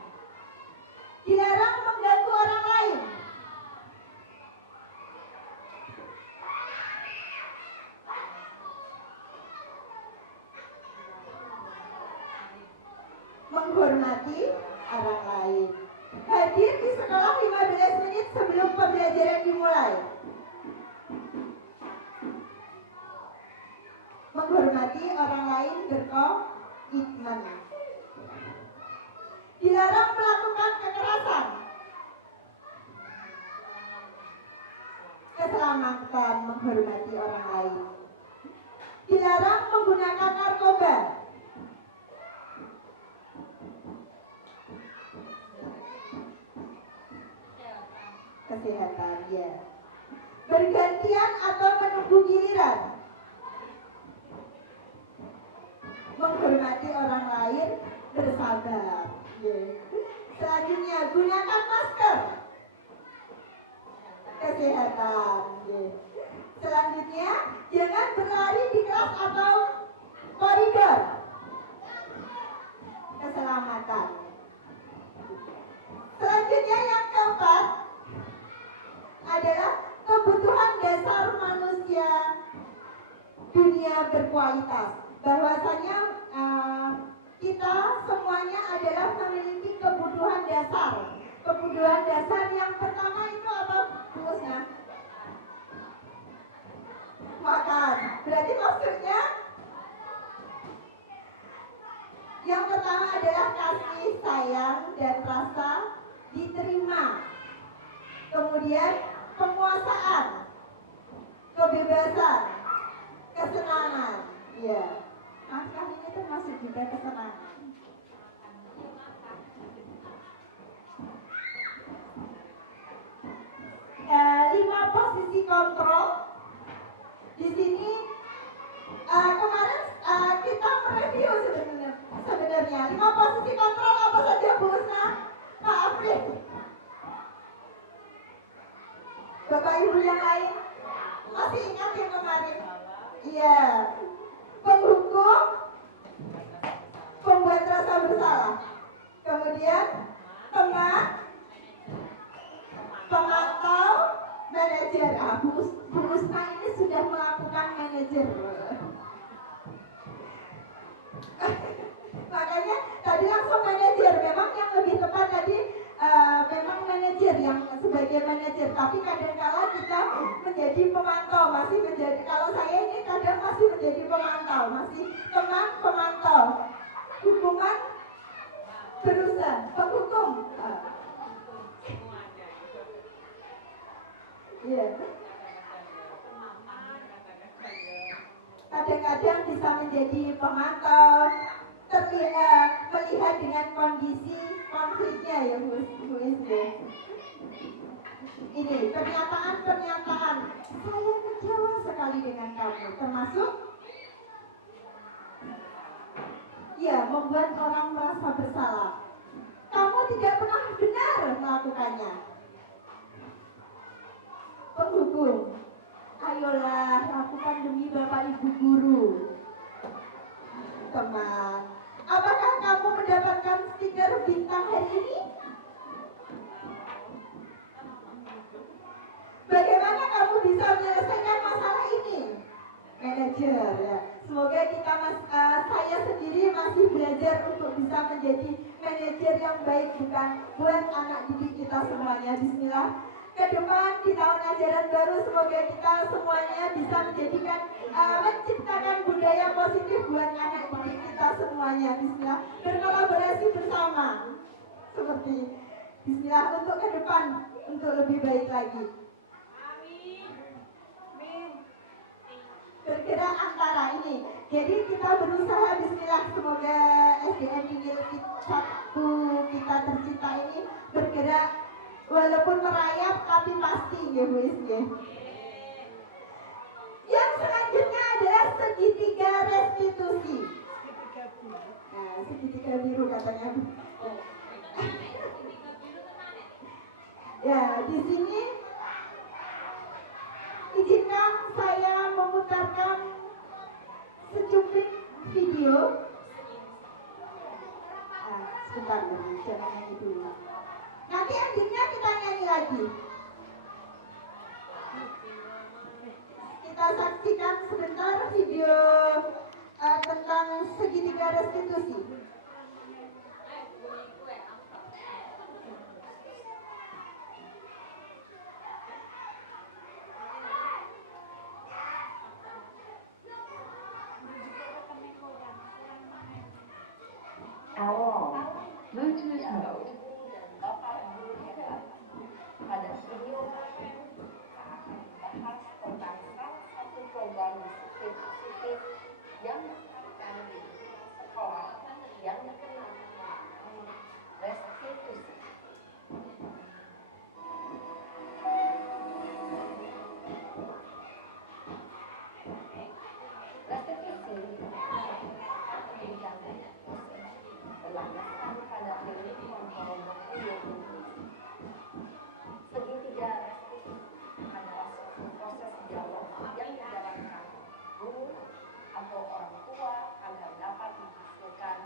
Dilarang mengganggu orang lain. Menghormati orang lain. Hadir di sekolah 15 menit sebelum pembelajaran dimulai. Menghormati orang lain berkomitmen. Dilarang melakukan kekerasan. Keselamatan menghormati orang lain. Dilarang menggunakan narkoba. Kesehatan, ya. Bergantian atau menunggu giliran. Menghormati orang lain, bersabar. Yeah. Selanjutnya, gunakan masker. Kesehatan. Yeah. Selanjutnya, jangan berlari di kelas atau koridor. Keselamatan. Selanjutnya yang keempat adalah kebutuhan dasar manusia dunia berkualitas. Bahwasanya kita semuanya adalah memiliki kebutuhan dasar. Kebutuhan dasar yang pertama itu apa, Bu Usna? Makan. Berarti maksudnya yang pertama adalah kasih sayang dan rasa diterima. Kemudian penguasaan, kebebasan, kesenangan. Ya, naskah ini termasuk juga kesenangan. Lima posisi kontrol. Di sini kemarin kita mereview sebenarnya 5 posisi kontrol apa saja, Bu Usna? Pak Afrik, Bapak Ibu yang lain masih ingat yang kemarin? Iya. Penghukum, pembuat rasa bersalah, kemudian teman, pemantau, manajer. Bu Usna ini sudah melakukan manajer. Makanya tadi langsung manajer. Memang yang lebih tepat tadi memang manajer, yang sebagai manajer. Tapi kadang-kala kita menjadi pemantau, masih menjadi. Kalau saya ini kadang masih menjadi pemantau, masih teman pemantau. Hukuman berusaha, penghukum. Iya. Kadang-kadang bisa menjadi pemantau, melihat dengan kondisi konfliknya, ya Bu Isde. Ini pernyataan-pernyataan, saya kecewa sekali dengan kamu, termasuk ya membuat orang merasa bersalah. Kamu tidak pernah benar melakukannya. Penghukum, ayolah lakukan demi Bapak Ibu guru. Teman, apakah kamu mendapatkan stiker bintang hari ini? Bagaimana kamu bisa menyelesaikan masalah ini? Manajer, ya. Semoga kita saya sendiri masih belajar untuk bisa menjadi manajer yang baik, bukan buat anak didik kita semuanya. Bismillah. Ke depan di tahun ajaran baru semoga kita semuanya bisa menciptakan budaya positif buat anak didik kita semuanya. Bismillah. Berkolaborasi bersama. Seperti Bismillah untuk ke depan, untuk lebih baik lagi. Bergerak antara ini. Jadi kita berusaha, Bismillah, semoga SDN Tinggi 1 kita tercinta ini bergerak walaupun merayap tapi pasti, ya Bu Is. Yang segitiga restitusi. Nah, segitiga biru katanya. Ya, di sini izinkan saya memutarkan secuplik video. Sebentar, jangan nyanyi dulu. Nanti akhirnya kita nyanyi lagi. Kita saksikan sebentar video tentang segitiga restitusi. Bluetooth mode. Pada video kita akan membahas tentang salah satu program disiplin positif yang akan di sekolah yang dikenal dengan nama restitusi. Restitusi pendidikan berlandaskan pada teori ontologi. Segitiga restitusi adalah suatu proses dialog yang dijalankan guru atau orang tua agar dapat menghasilkan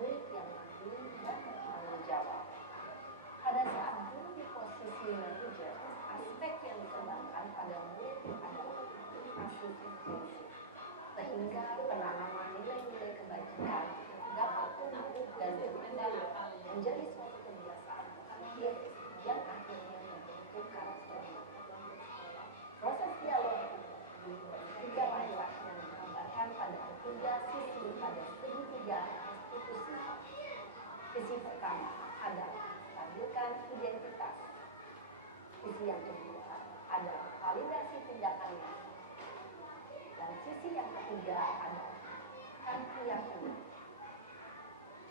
murid yang mandiri dan bertanggung jawab. Pada saat guru di posisi manajer, aspek yang dikembangkan pada murid adalah asumsi prinsip, sehingga penanaman nilai-nilai kebajikan dapat tumbuh dan berkembang menjadi suatu kebiasaan positif yang akhirnya membentuk karakter. Proses dialog tiga langkah yang digambarkan pada tiga sisi pada segitiga restitusi. Sisi pertama adalah stabilkan identitas. Sisi yang kedua adalah validasi tindakannya. Dan sisi yang ketiga adalah kan keyakinan.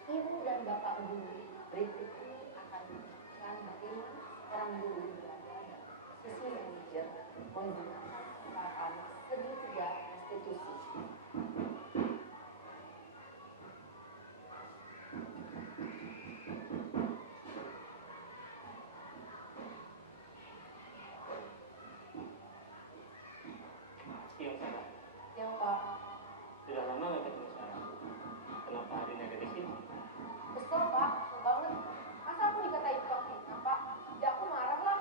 Ibu dan bapak guru berikut ini akan menunjukkan bagaimana orang guru berada dalam sisi manajer menggunakan penerapan segitiga restitusi. Yang Pak, Sudah lama nggak ketemu saya? Kenapa hari ini ada di sini? kesel Pak, kesel banget. Masa aku dikatain tukang fitnah Pak? Ya aku marah lah.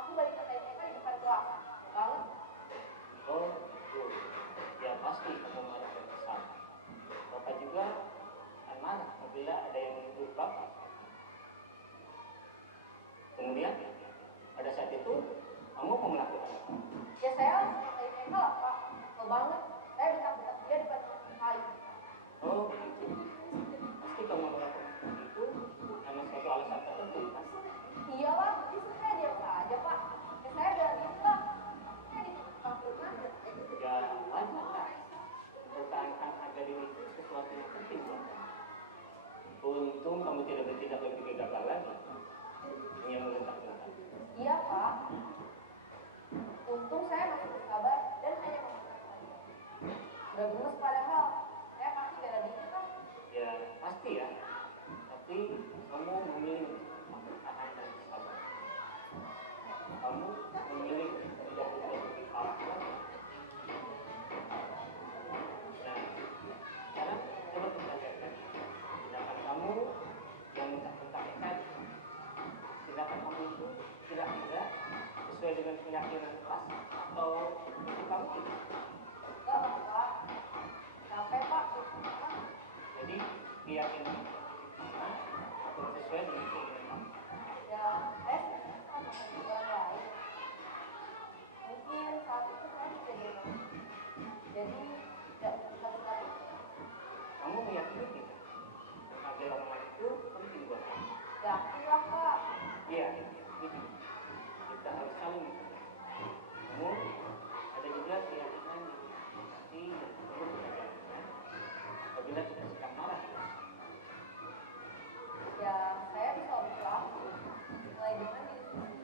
Aku balik katain Eka di depan kelas. Banget. Oh, tuh. Ya pasti kamu marah dan kesal. Bapak juga akan marah apabila ada yang menuduh Bapak. Kemudian, pada saat itu, kamu mau melakukan apa? Ya saya harus katain Eka lah Pak. Kesel banget. Saya dekat-dekat dia depan kayu. Oh, begitu. Pasti kamu melakukan itu karena suatu alasan tertentu, kan? Iyalah, saya diam saja Pak. Ya saya berani lah. Saya di tukang fitnah. Ya, wajar lah. Mempertahankan harga diri itu sesuatu yang penting buat kamu. Untung kamu tidak bertindak lebih gegabah lagi. Hanya mengentak-entak. Iya Pak. Untung saya masih bersabar dan hanya mengentak saja. Udah gemes padahal. Saya pasti bela diri kan. Ya, pasti ya. Tapi kamu memilih mempertahan dan bersabar. Kamu memilih tidak lebih parah lagi. Nah, sekarang coba kita lihatkan tindakan kamu yang mengentak-entak tadi. Tindakan kamu itu kira-kira sesuai dengan keyakinan kelas atau prinsip kamu tidak? Enggak lah Pak. Capek Pak. Jadi keyakinan mana atau sesuai dengan keinginan kamu? Ya, saya sama orang lain. Mungkin saat itu saya jadi emosi. Jadi tidak sekali-kali. Kamu meyakini tidak? Menghargai orang lain itu penting buat kamu. Yakin lah Pak. Iya, ini. Kita harus saling menghargai. Kamu ada juga keyakinan yang pasti dan perlu kita jalankan apabila kita sedang marah. Ya, saya bisa berlaku mulai dengan diri sendiri.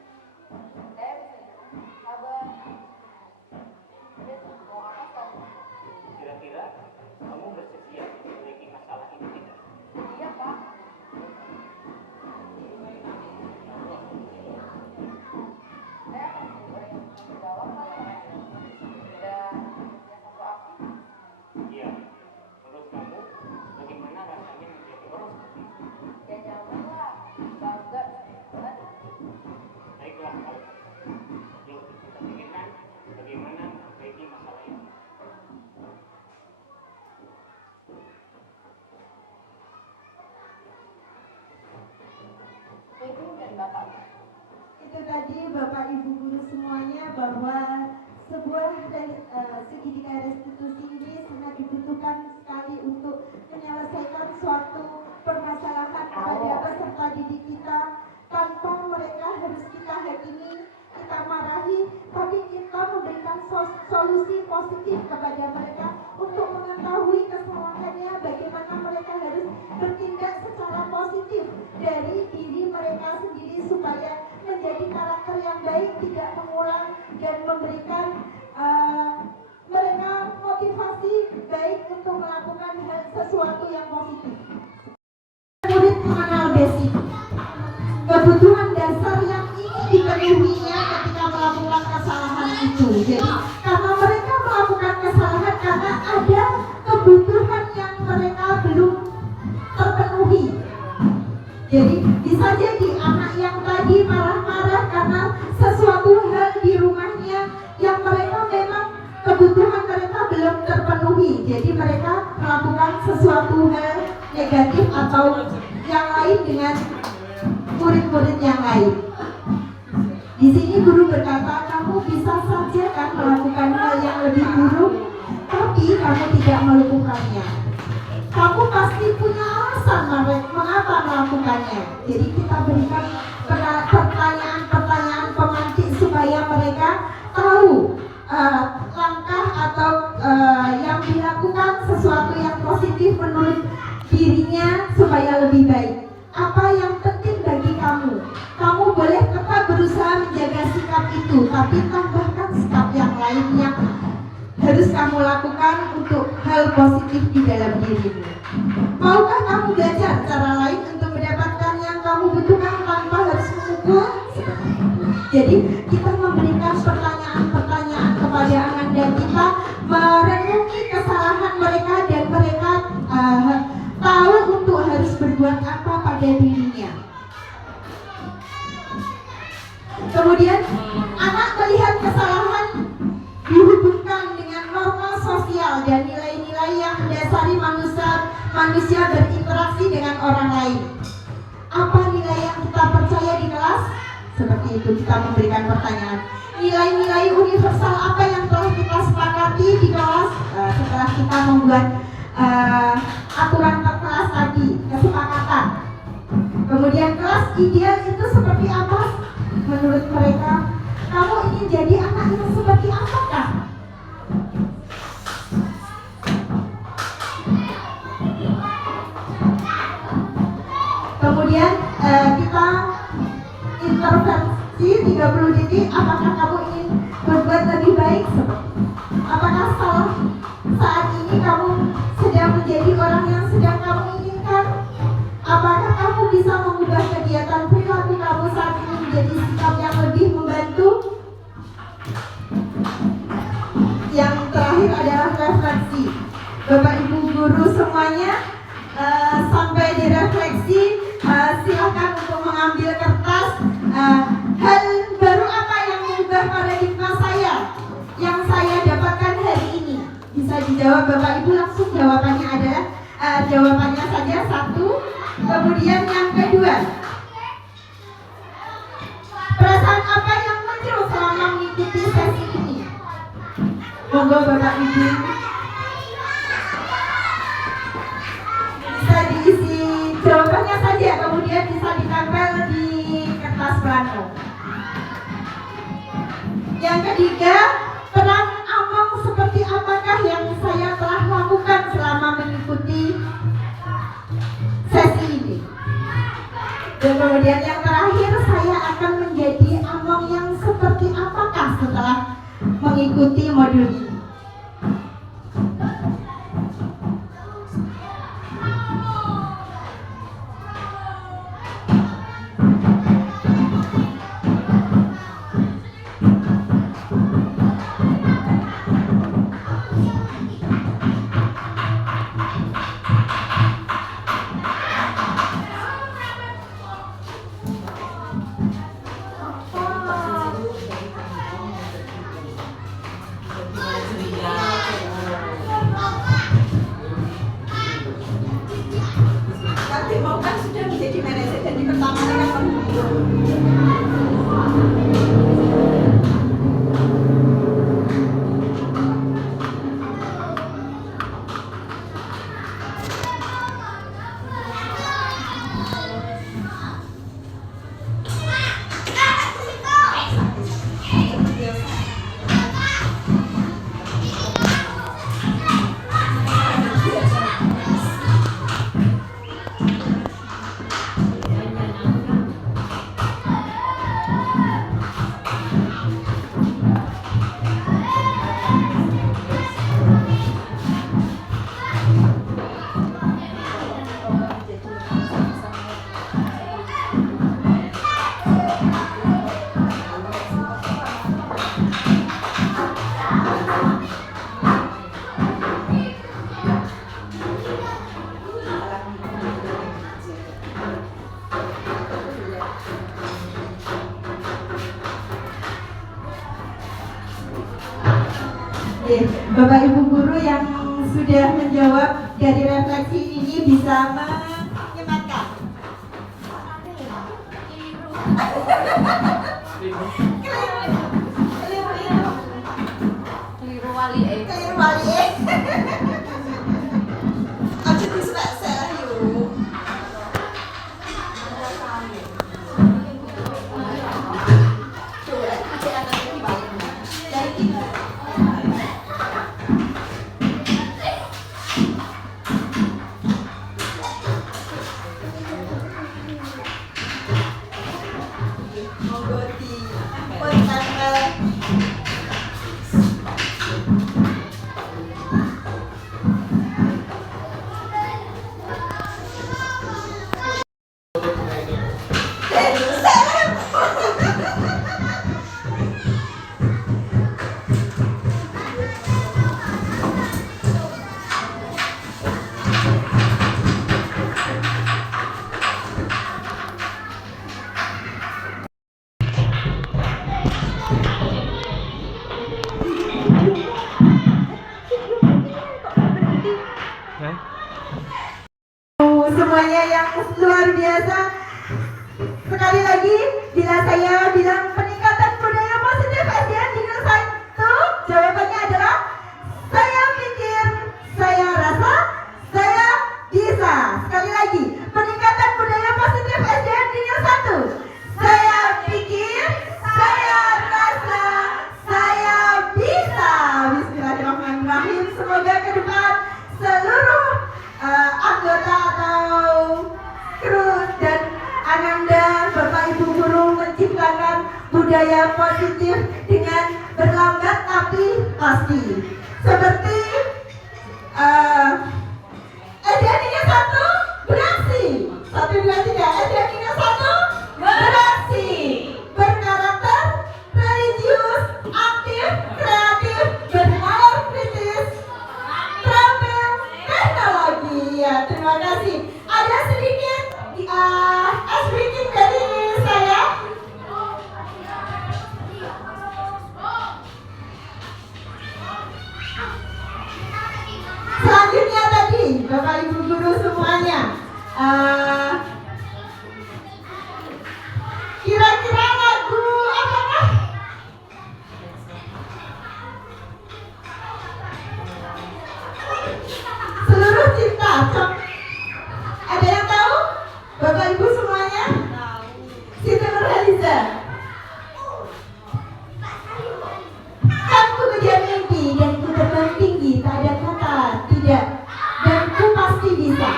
Bapak Ibu guru semuanya bahwa sebuah segitiga restitusi ini sangat dibutuhkan sekali untuk menyelesaikan suatu permasalahan kepada peserta didik kita. Tanpa mereka harus kita hakimi, kita marahi, tapi kita memberikan solusi positif kepada mereka untuk mengetahui kesalahannya, bagaimana mereka harus bertindak secara positif dari diri mereka sendiri supaya menjadi karakter yang baik, tidak mengulang, dan memberikan mereka motivasi baik untuk melakukan sesuatu yang positif. Murid mengenal basic, kebutuhan dasar yang ingin dipenuhinya ketika melakukan kesalahan itu. Jadi karena mereka melakukan kesalahan karena ada kebutuhan yang mereka belum terpenuhi. Jadi bisa jadi anak yang tadi marah-marah karena sesuatu hal di rumahnya yang mereka memang kebutuhan mereka belum terpenuhi. Jadi mereka melakukan sesuatu hal negatif atau yang lain dengan murid-murid yang lain. Di sini guru berkata, kamu bisa saja kan melakukan hal yang lebih buruk, tapi kamu tidak melakukannya. Kamu pasti punya alasan mengapa melakukannya. Jadi kita berikan pertanyaan-pertanyaan pemantik supaya mereka tahu langkah atau yang dilakukan sesuatu yang positif menurut dirinya supaya lebih baik. Apa yang penting bagi kamu? Kamu boleh tetap berusaha menjaga sikap itu, tapi tambahkan sikap yang lain yang harus kamu lakukan untuk hal positif di dalam dirimu. Maukah kamu belajar cara lain untuk mendapatkan yang kamu butuhkan tanpa harus memukul? Jadi kita memberikan pertanyaan-pertanyaan kepada anak dan kita merenungi kesalahan mereka dan mereka tahu untuk harus berbuat apa pada dirinya. Kemudian anak melihat kesalahan dihubungkan dengan norma sosial dan nilai-nilai yang mendasari manusia berinteraksi dengan orang lain. Apa nilai yang kita percaya di kelas? Seperti itu kita memberikan pertanyaan. Nilai-nilai universal apa yang telah kita sepakati di kelas setelah kita membuat aturan per kelas tadi, kesepakatan. Kemudian kelas ideal itu seperti apa? Menurut mereka, kamu ingin jadi anak yang seperti apakah? Kemudian kita intervensi 30 detik. Apakah kamu ingin berbuat lebih baik? Apakah saat ini kamu sedang menjadi orang yang sedang kamu inginkan? Apakah kamu bisa mengubah kegiatan perilaku kamu saat ini menjadi sikap yang lebih membantu? Yang terakhir adalah refleksi. Bapak Ibu guru semuanya, sampai direfleksi, silakan untuk mengambil kertas. Hal baru apa yang mengubah paradigma saya yang saya dapatkan hari ini? Bisa dijawab Bapak Ibu langsung. Jawabannya adalah jawabannya saja satu. Kemudian yang kedua, perasaan apa yang muncul selama mengikuti sesi ini? Monggo Bapak Ibu. Bisa diisi jawabannya saja, kemudian bisa ditempel di kertas plano. Yang ketiga, peran Among seperti apakah yang saya telah lakukan selama mengikuti sesi ini? Dan kemudian yang terakhir, saya akan menjadi Among yang seperti apakah setelah mengikuti modul ini? Oke, Bapak Ibu guru yang sudah menjawab dari refleksi ini bisa menyematkan. Keliru wali Keliru wali. Aja bisa saya yuk. Semuanya yang luar biasa. Sekali lagi, bila saya bilang peningkatan budaya positif SDN di Nusa itu, jawabannya adalah saya pikir, saya rasa, saya bisa. Sekali lagi, peningkatan budaya positif SDN di Nusa itu, saya pikir, saya rasa, saya bisa. Bismillahirrahmanirrahim. Semoga ke depan seluruh anggota atau kru dan Ananda, Bapak Ibu guru menciptakan budaya positif dengan berlambat tapi pasti. Seperti SDN-nya 1 beraksi, 1, 2, 3. SDN-nya 1 beraksi, berkarakter, religius, aktif, kreatif, bernalar kritis, terampil, teknologi. Ya, terima kasih. Ada sedikit speaking dari saya. Selanjutnya tadi, Bapak Ibu guru semuanya, kira-kira lagu apakah? Seluruh cinta. Ada yang tahu? Bapak Ibu semuanya? Siti Nurhaliza. Kan ku kejar mimpi dan ku terbang tinggi, tak ada kata tidak, dan ku pasti bisa.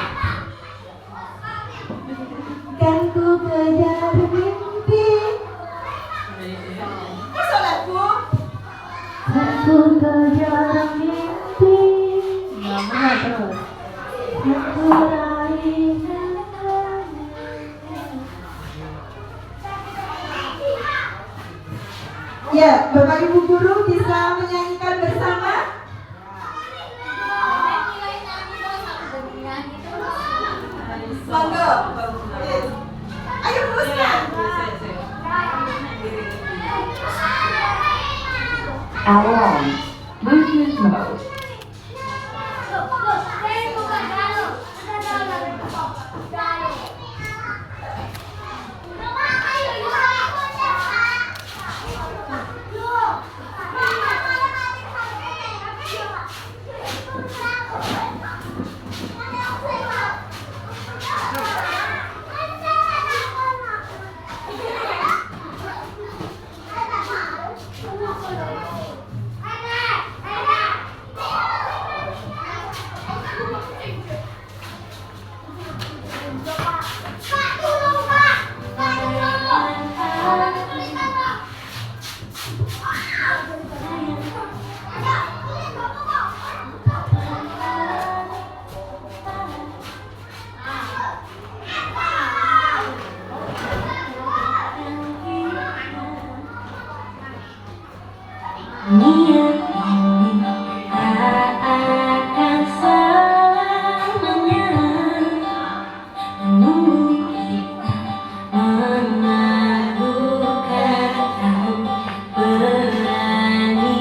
Kan ku kejar mimpi. Masa lagu? Kan ku kejar mimpi. Nggak terus. Kan ku raih. Ya, Bapak Ibu guru bisa menyanyikan bersama. Monggo. Ayo teruskan. Alarm. Bluetooth mode.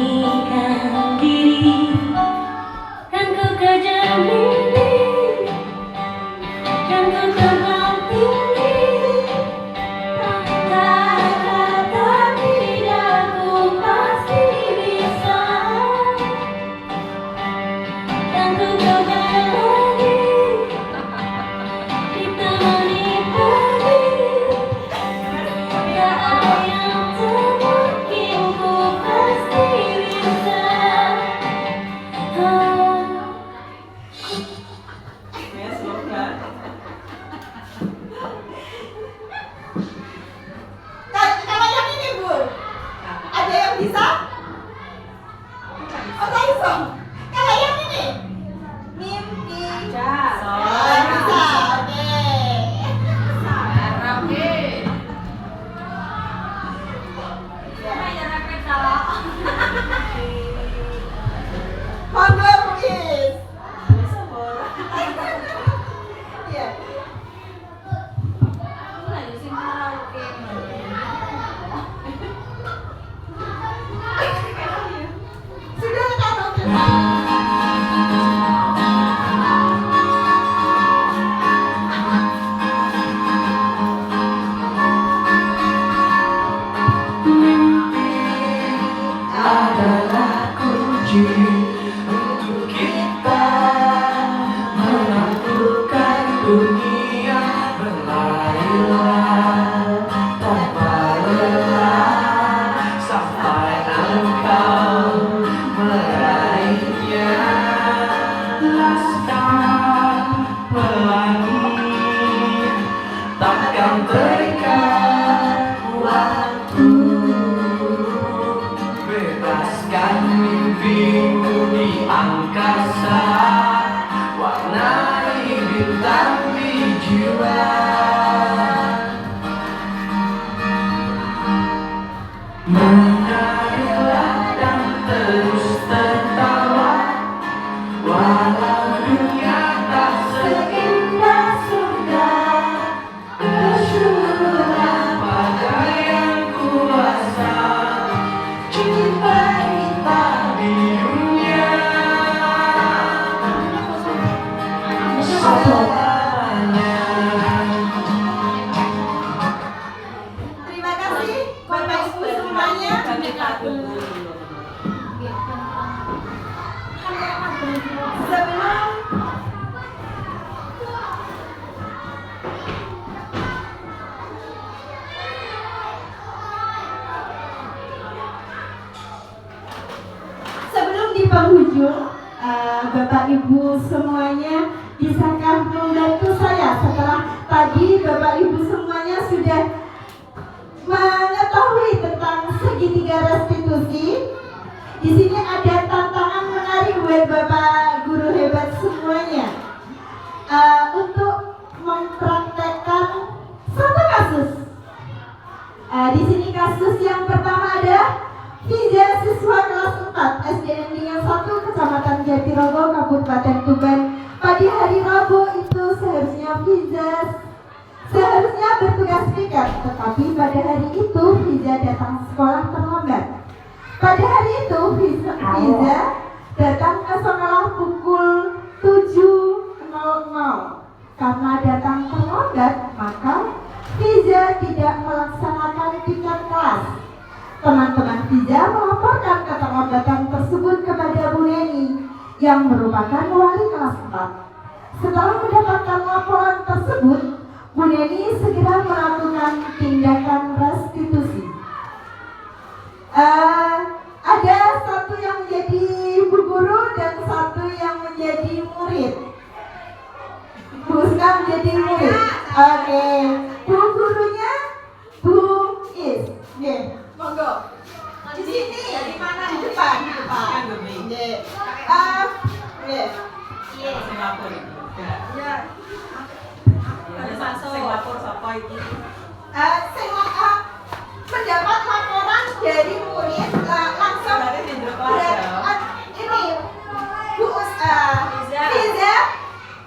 Beranikan diri adalah kunci untuk kita menaklukkan dunia berlari-lari tanpa lelah sampai engkau meraihnya. Laskar pelangi takkan terikat waktu. Bebaskan mimpimu di angkasa, warnai bintang di jiwa. Menarilah dan terus tertawa, walau dunia tak seindah surga. Bersyukurlah pada yang kuasa, cinta kita di dunia selamanya. Terima kasih Bapak Ibu semuanya. Sebelum di penghujung, Bapak Ibu semuanya, bisakah membantu saya setelah tadi Bapak Ibu semuanya sudah mengetahui tentang segitiga restitusi? Di sini ada tantangan menarik buat Bapak guru hebat semuanya untuk mempraktekkan satu kasus. Di sini kasus yang pertama ada Fiza, siswa kelas 4 SDN Lingga 1 Kecamatan Jatirogo, Kabupaten Tuban. Pada hari Rabu itu seharusnya bertugas piket, tetapi pada hari itu Fiza datang sekolah terlambat. Pada hari itu Fiza datang ke sekolah pukul 7.00. Karena datang terlambat, maka Fiza tidak melaksanakan piket kelas. Teman-teman Fiza melaporkan keterlambatan tersebut kepada Bu Neni yang merupakan wali kelas 4. Setelah mendapatkan laporan tersebut, Bu Neni segera melakukan tindakan restitusi. Ada satu yang menjadi bu guru dan satu yang menjadi murid. Bu Usna menjadi murid. Oke, bu gurunya Bu Is. Monggo. Di sini, di mana? Di depan. Mendapat laporan dari murid langsung ini Bu Fiza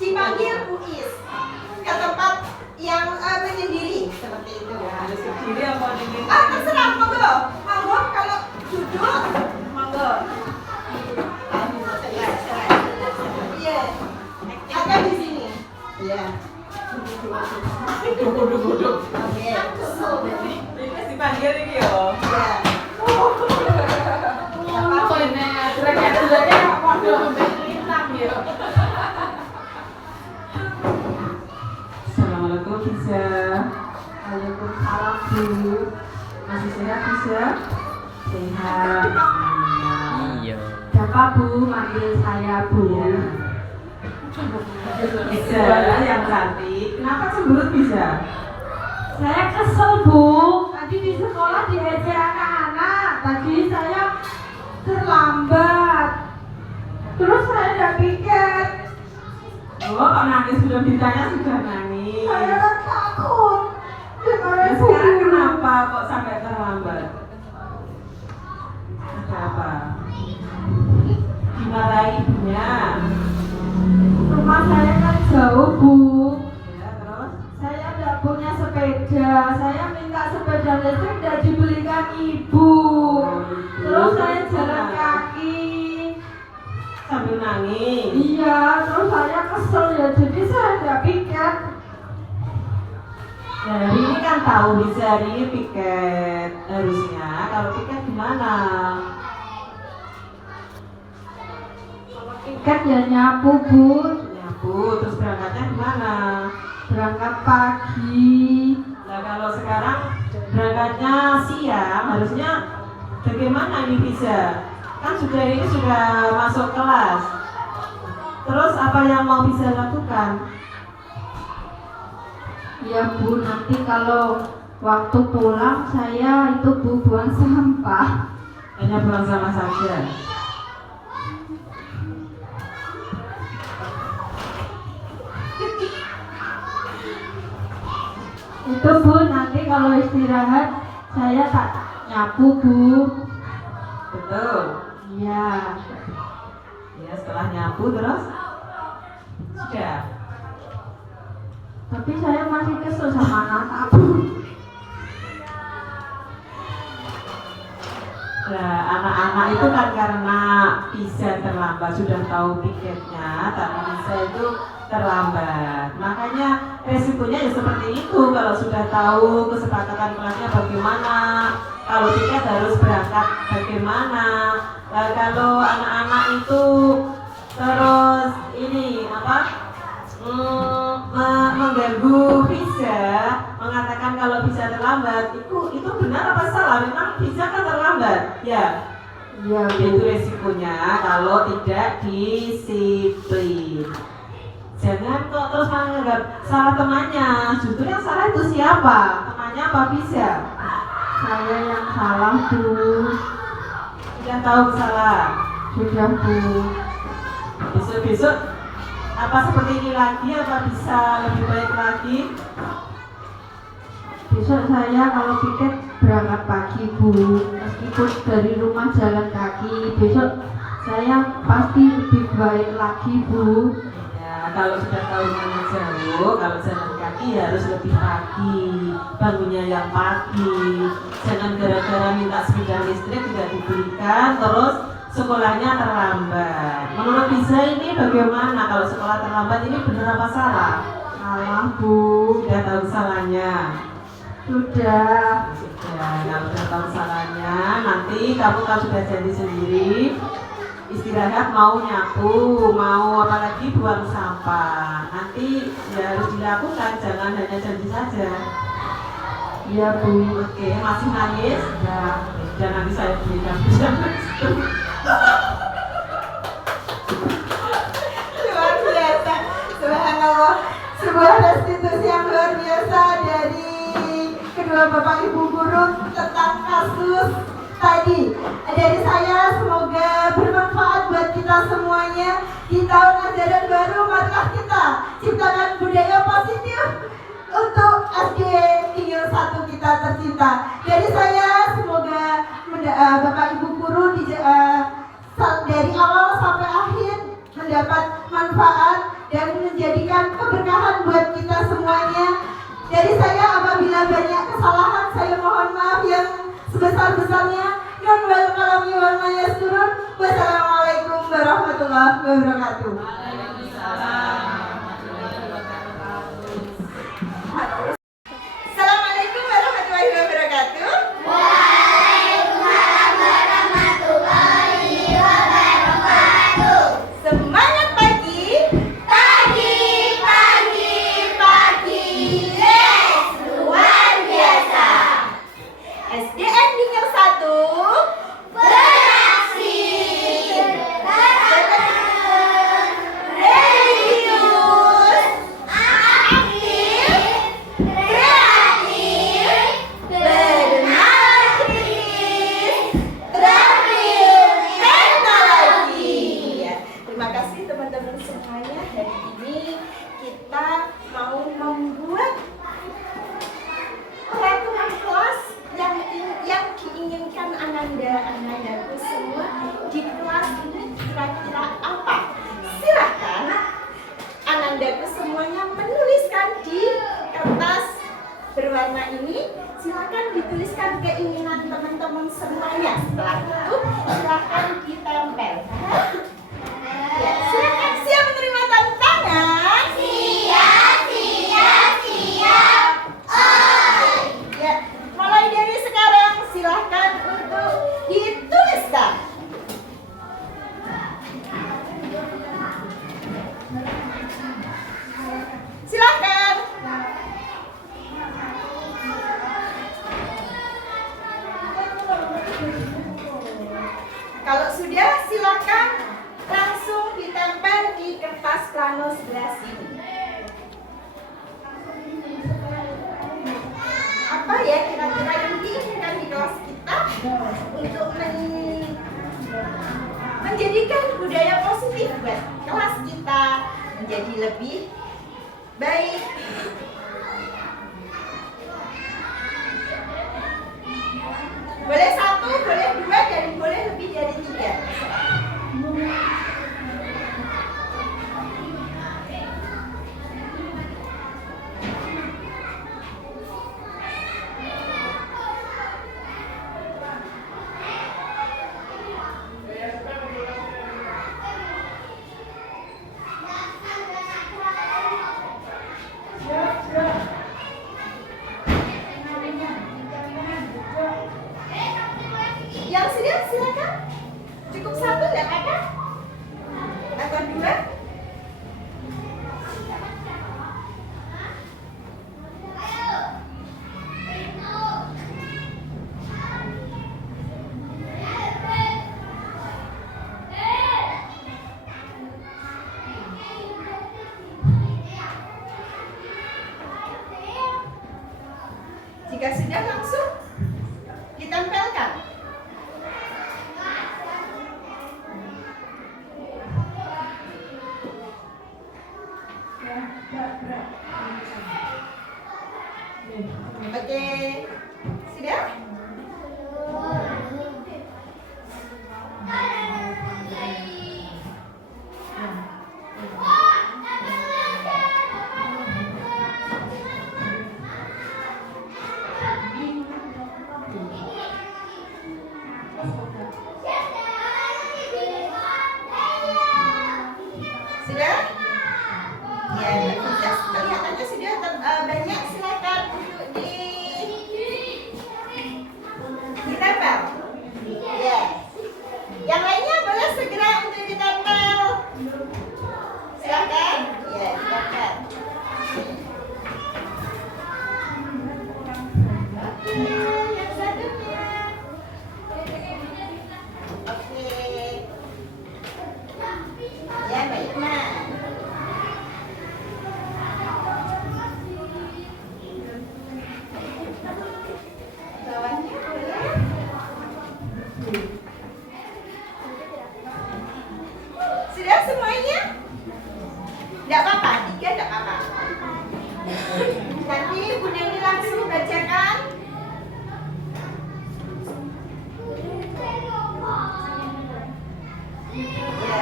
dipanggil Bu Is ke tempat yang menyendiri seperti itu. Terserah, monggo kalau duduk, monggo. Iya, ada di sini. Iya. Duduk. Oke. Ini dipanggil ini yo. Iya. Apa ini? Dulanya podo hitam ya. Assalamualaikum Fiza. Waalaikumsalam Bu. Masih sehat Fiza? Sehat. Iya. Siapa Bu? Manggil saya Bu. Fiza yang cantik. Kenapa cemberut Fiza? Saya kesel Bu. Tadi di sekolah diajak anak-anak. Tadi saya terlambat. Terus saya tidak piket. Oh, kok nangis sudah ditanya sudah nangis. Saya kan takut. Nah, sekarang kenapa kok sampai terlambat? Ada apa? Dimarahi ibunya. Rumah saya kan jauh Bu. Ya, terus? Saya tidak punya sepeda. Saya minta sepeda listrik tidak dibelikan ibu. Terus saya jalan kaki. nangis. Iya, terus saya kesel ya, jadi saya nggak piket. Ya, hari ini kan tahu bisa hari ini piket harusnya. Kalau piket gimana? Piket ya nyapu, Bu. Nyapu, terus berangkatnya gimana? Berangkat pagi. Nah kalau sekarang berangkatnya siang, harusnya bagaimana ini bisa? Kan ini sudah masuk kelas. Terus apa yang mau bisa lakukan? Ya Bu, nanti kalau waktu pulang saya itu Bu buang sampah. Hanya buang sampah saja. Itu Bu, nanti kalau istirahat saya tak nyapu Bu. Betul. Iya. Ya setelah nyapu terus sudah. Tapi saya masih kesel sama anak Bu. Nah, anak-anak itu kan karena bisa terlambat, sudah tahu piketnya, tapi bisa itu terlambat. Makanya resikonya ya seperti itu. Kalau sudah tahu kesepakatan kelasnya bagaimana, kalau piket harus berangkat bagaimana. Nah, kalau anak-anak itu terus ini apa? Mengganggu visa, mengatakan kalau bisa terlambat, itu benar apa salah? Memang visa kan terlambat, ya. Iya Bu. Itu resikonya kalau tidak disiplin. Jangan kok terus menganggap salah temannya. Justru yang salah itu siapa? Temannya apa visa? Saya yang salah Bu. Sudah tahu salah. Sudah Bu. Besok-besok apa seperti ini lagi, apa bisa lebih baik lagi? Besok saya kalau piket berangkat pagi Bu, meskipun dari rumah jalan kaki. Besok saya pasti lebih baik lagi Bu. Ya, kalau sudah tahu mana jauh, kalau jalan kaki harus lebih pagi, bangunnya yang pagi. Jangan gara-gara minta sepeda listrik tidak diberikan, terus sekolahnya terlambat. Menurut Bisa ini bagaimana kalau sekolah terlambat ini benar apa salah? Salah Bu. Sudah tahu salahnya. Sudah. Sudah, kalau sudah tahu salahnya, nanti kamu kan sudah jadi sendiri. Istirahat mau nyapu, mau apalagi buang sampah. Nanti ya harus dilakukan, jangan hanya janji saja. Iya Bu. Oke, masih nangis? Ya. Dan nanti saya berikan. Luar biasa, subhanallah, sebuah restitusi yang luar biasa dari kedua bapak ibu guru tentang kasus tadi. Dari saya semoga bermanfaat buat kita semuanya. Di tahun ajaran baru marilah kita ciptakan budaya positif untuk SD Tinggal 1 kita tercinta. Dari saya semoga bapak ibu guru dari awal sampai akhir mendapat manfaat dan menjadikan keberkahan buat kita semuanya. Dari saya apabila banyak kesalahan saya mohon maaf yang sebesar-besarnya. Wassalamualaikum warahmatullahi wabarakatuh. Assalamualaikum warahmatullahi wabarakatuh. Semangat pagi. Yes, luar biasa. SDN Tinggal 1 beraksi, religius, aktif, kreatif, bernama kritis, terakhir teknologi. Terima kasih teman-teman semuanya. Hari ini kita mau membuat peraturan kelas yang diinginkan Anandaku semua di kelas ini kira-kira apa? Silahkan Anandaku semuanya menuliskan di kertas berwarna ini. Silahkan dituliskan keinginan teman-teman semuanya. Setelah itu silahkan ditempel. Ya, Kalau sudah, silakan langsung ditempel di kertas plano sebelah sini. Apa ya kira-kira yang diinginkan di kelas kita untuk menjadikan budaya positif buat kelas kita menjadi lebih baik. Boleh 1, boleh 2, dan boleh lebih dari 3. Yang sudah silakan. Cukup 1 enggak apa-apa? Atau 2? Jika sudah, langsung ditempelkan. Oke, sudah? Sudah? Ya, sudah. Kelihatannya sudah banyak. Silakan untuk ditempel. Ya. Yang lainnya boleh segera untuk ditempel. Silakan. Ya, ditempel. Oke, yang satunya. Oke. Ya, baik, Mak. Bawahnya boleh. Sudah semuanya? Tidak apa-apa, 3 tidak apa-apa. Nanti Bu Dewi langsung bacakan. Ya,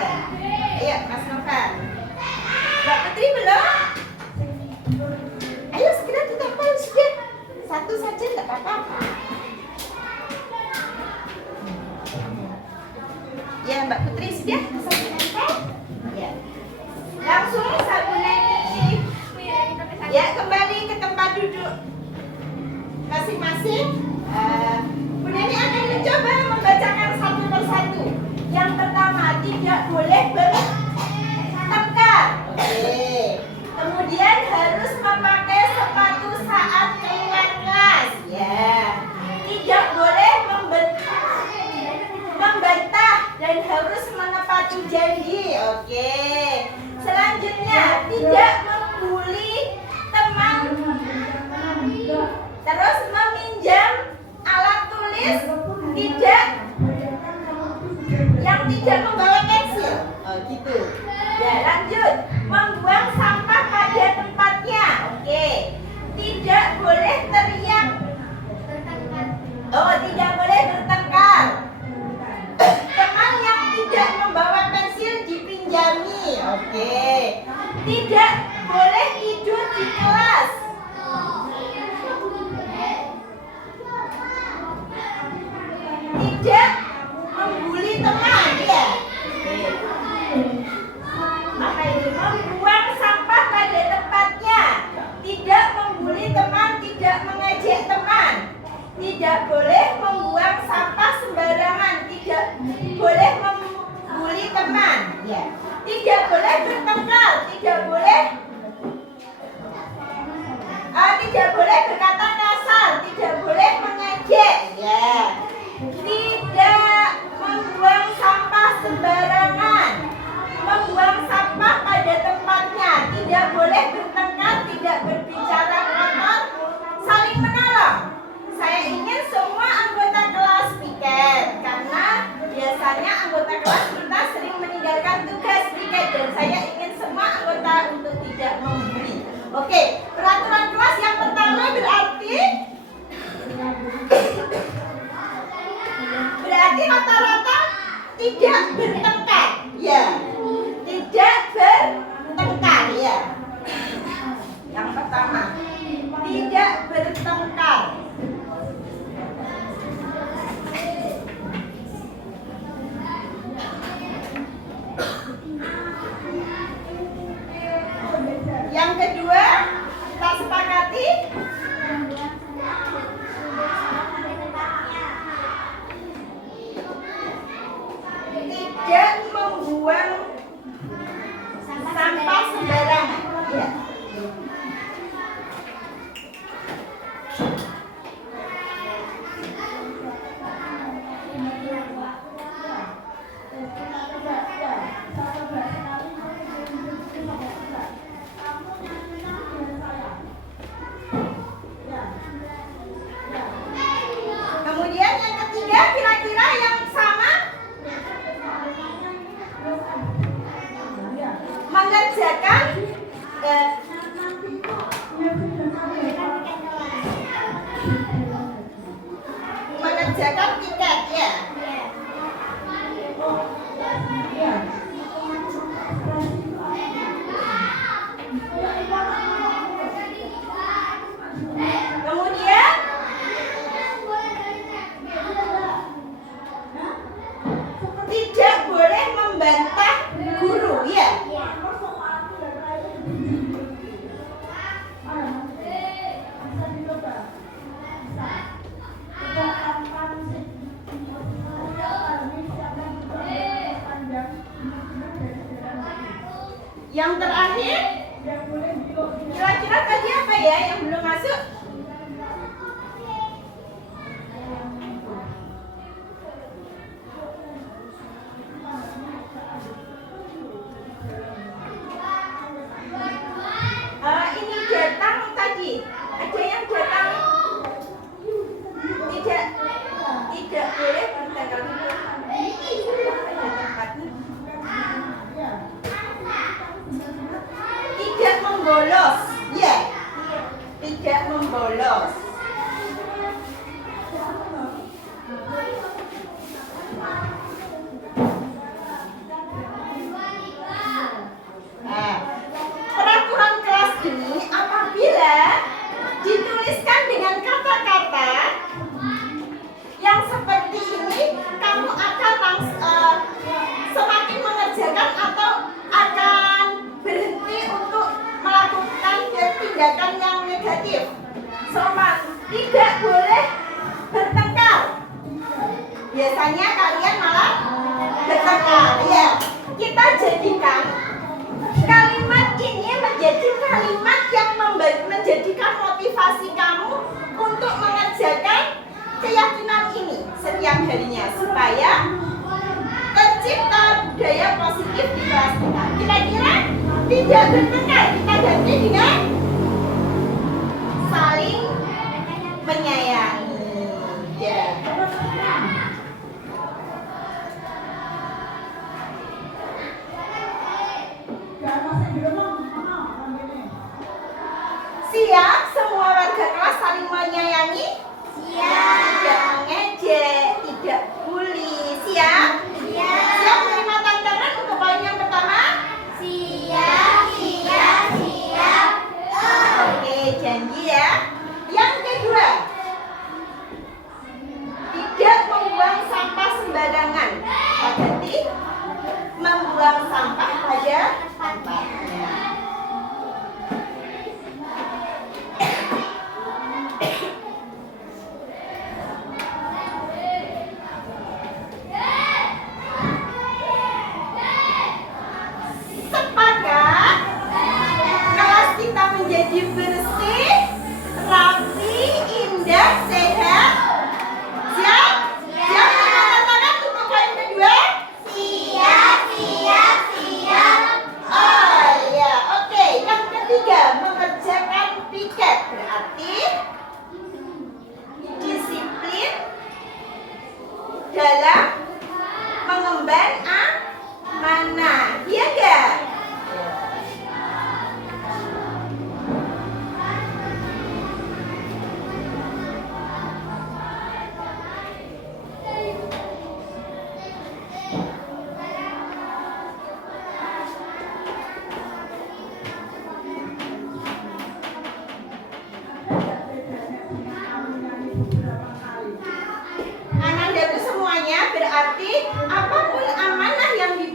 ayo Mas Novan. Mbak Putri belum? Ayo segera ditempel sudah. 1 saja tidak apa-apa. Ya, Mbak Putri sudah bisa ditempel? Ya. Langsung Sabu Neni. Ya, kembali ke tempat duduk masing-masing. Bu Neni akan mencoba membacakan satu persatu. Yang pertama, tidak boleh bertengkar. Oke. Kemudian harus memakai sepatu saat keluar kelas. Ya. Tidak boleh membantah dan harus menepati janji. Oke. Selanjutnya, tidak membuli teman. Terus meminjam alat tulis yang tidak membawa pensil. Oh, gitu. Ya, lanjut. Membuang sampah pada tempatnya. Oke. Tidak boleh teriak. Oh, tidak boleh bertengkar. Teman yang tidak membawa pensil dipinjami. Oke. Tidak boleh tidur di kelas. Tidak membuli teman, ya. Apa itu? Membuang sampah pada tempatnya. Tidak membuli teman, tidak mengejek teman. Tidak boleh membuang sampah sembarangan. Tidak boleh membuli teman, ya. Tidak boleh bertengkar. Tidak boleh kelas kita sering meninggalkan tugas piket dan saya ingin semua anggota untuk tidak membuli. Oke, peraturan kelas yang pertama berarti rata-rata tidak bertengkar, ya. Tidak bertengkar, ya. Yang pertama, tidak bertengkar. Yang kedua, kita sepakati tidak membuang sampah sembarangan. Ya. Kemudian yang ketiga, kira-kira yang sama mengerjakan tiket, ya. Kemudian tidak boleh membantah guru, ya. Yang terakhir, kira-kira tadi apa ya yang belum masuk? Ini datang tadi. Ada yang datang tidak boleh bertengkar. Tidak membolos, ya. Tidak membolos. Nah, peraturan kelas ini apabila dituliskan dengan kata-kata yang seperti ini, kamu akan semakin mengerjakan atau akan berhenti untuk melakukan tindakan yang negatif. Sopan, tidak boleh bertengkar. Biasanya kalian malah bertengkar, ya. Kita jadikan kalimat ini menjadi kalimat yang menjadikan motivasi kamu untuk mengerjakan keyakinan ini setiap harinya supaya tercipta budaya positif di kelas kita. Kira-kira tidak bertengkar, kita ganti dengan saling menyayangi, ya. Siap semua warga kelas saling menyayangi? Siap. Tidak mengejek, tidak bully. Siap? Siap. Siap menerima tantangan untuk poin yang pertama? Siap, siap, siap. Oke, janji ya. Yang kedua, tidak membuang sampah sembarangan. Berarti membuang sampah pada tempatnya. Menjadi bersih, rapi, indah, sehat. Siap? Siap menerima tantangan untuk poin kedua? Siap, siap, siap.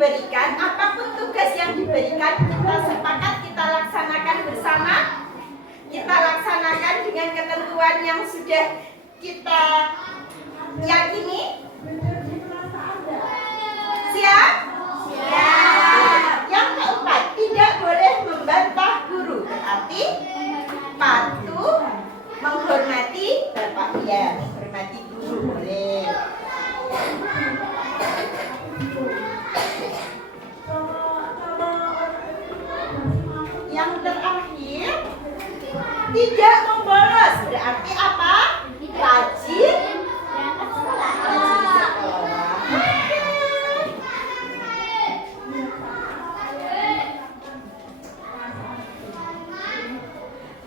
diberikan, apapun tugas yang diberikan, kita sepakat kita laksanakan bersama. Kita laksanakan dengan ketentuan yang sudah kita yakini. Siap? Siap. Yang keempat, tidak boleh membantah guru. Berarti patuh, menghormati bapak, ya, menghormati guru boleh. Yang terakhir, tidak membolos. Berarti apa? Rajin. Rajin sekolah.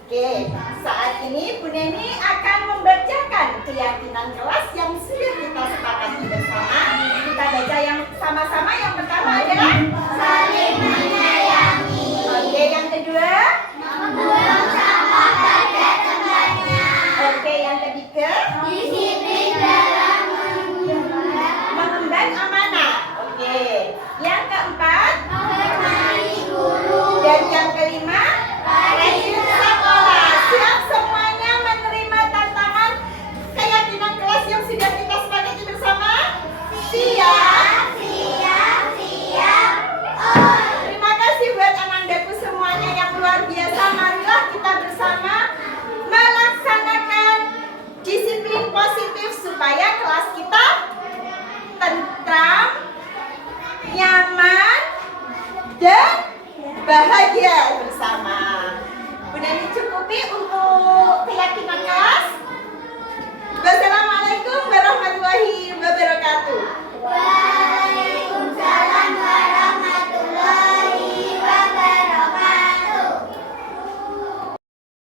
Oke, saat ini Bu Neni akan membacakan keyakinan kelas yang sudah kita sepakati bersama. Kita baca yang sama-sama. Yang pertama adalah saling menyayangi. Oke, yang kedua membuang sampah pada tempatnya. Oke, yang ketiga disiplin dalam mengemban amanah. Oke, yang keempat menghormati guru. Dan yang kelima rajin sekolah. Siap semuanya menerima tantangan keyakinan kelas yang sudah kita sepakati bersama? Siap. Terima kasih buat anandaku semuanya yang luar biasa. Marilah kita bersama melaksanakan disiplin positif supaya kelas kita tentram, nyaman, dan bahagia bersama. Bu Neni cukupi untuk keyakinan kelas. Wassalamualaikum warahmatullahi wabarakatuh.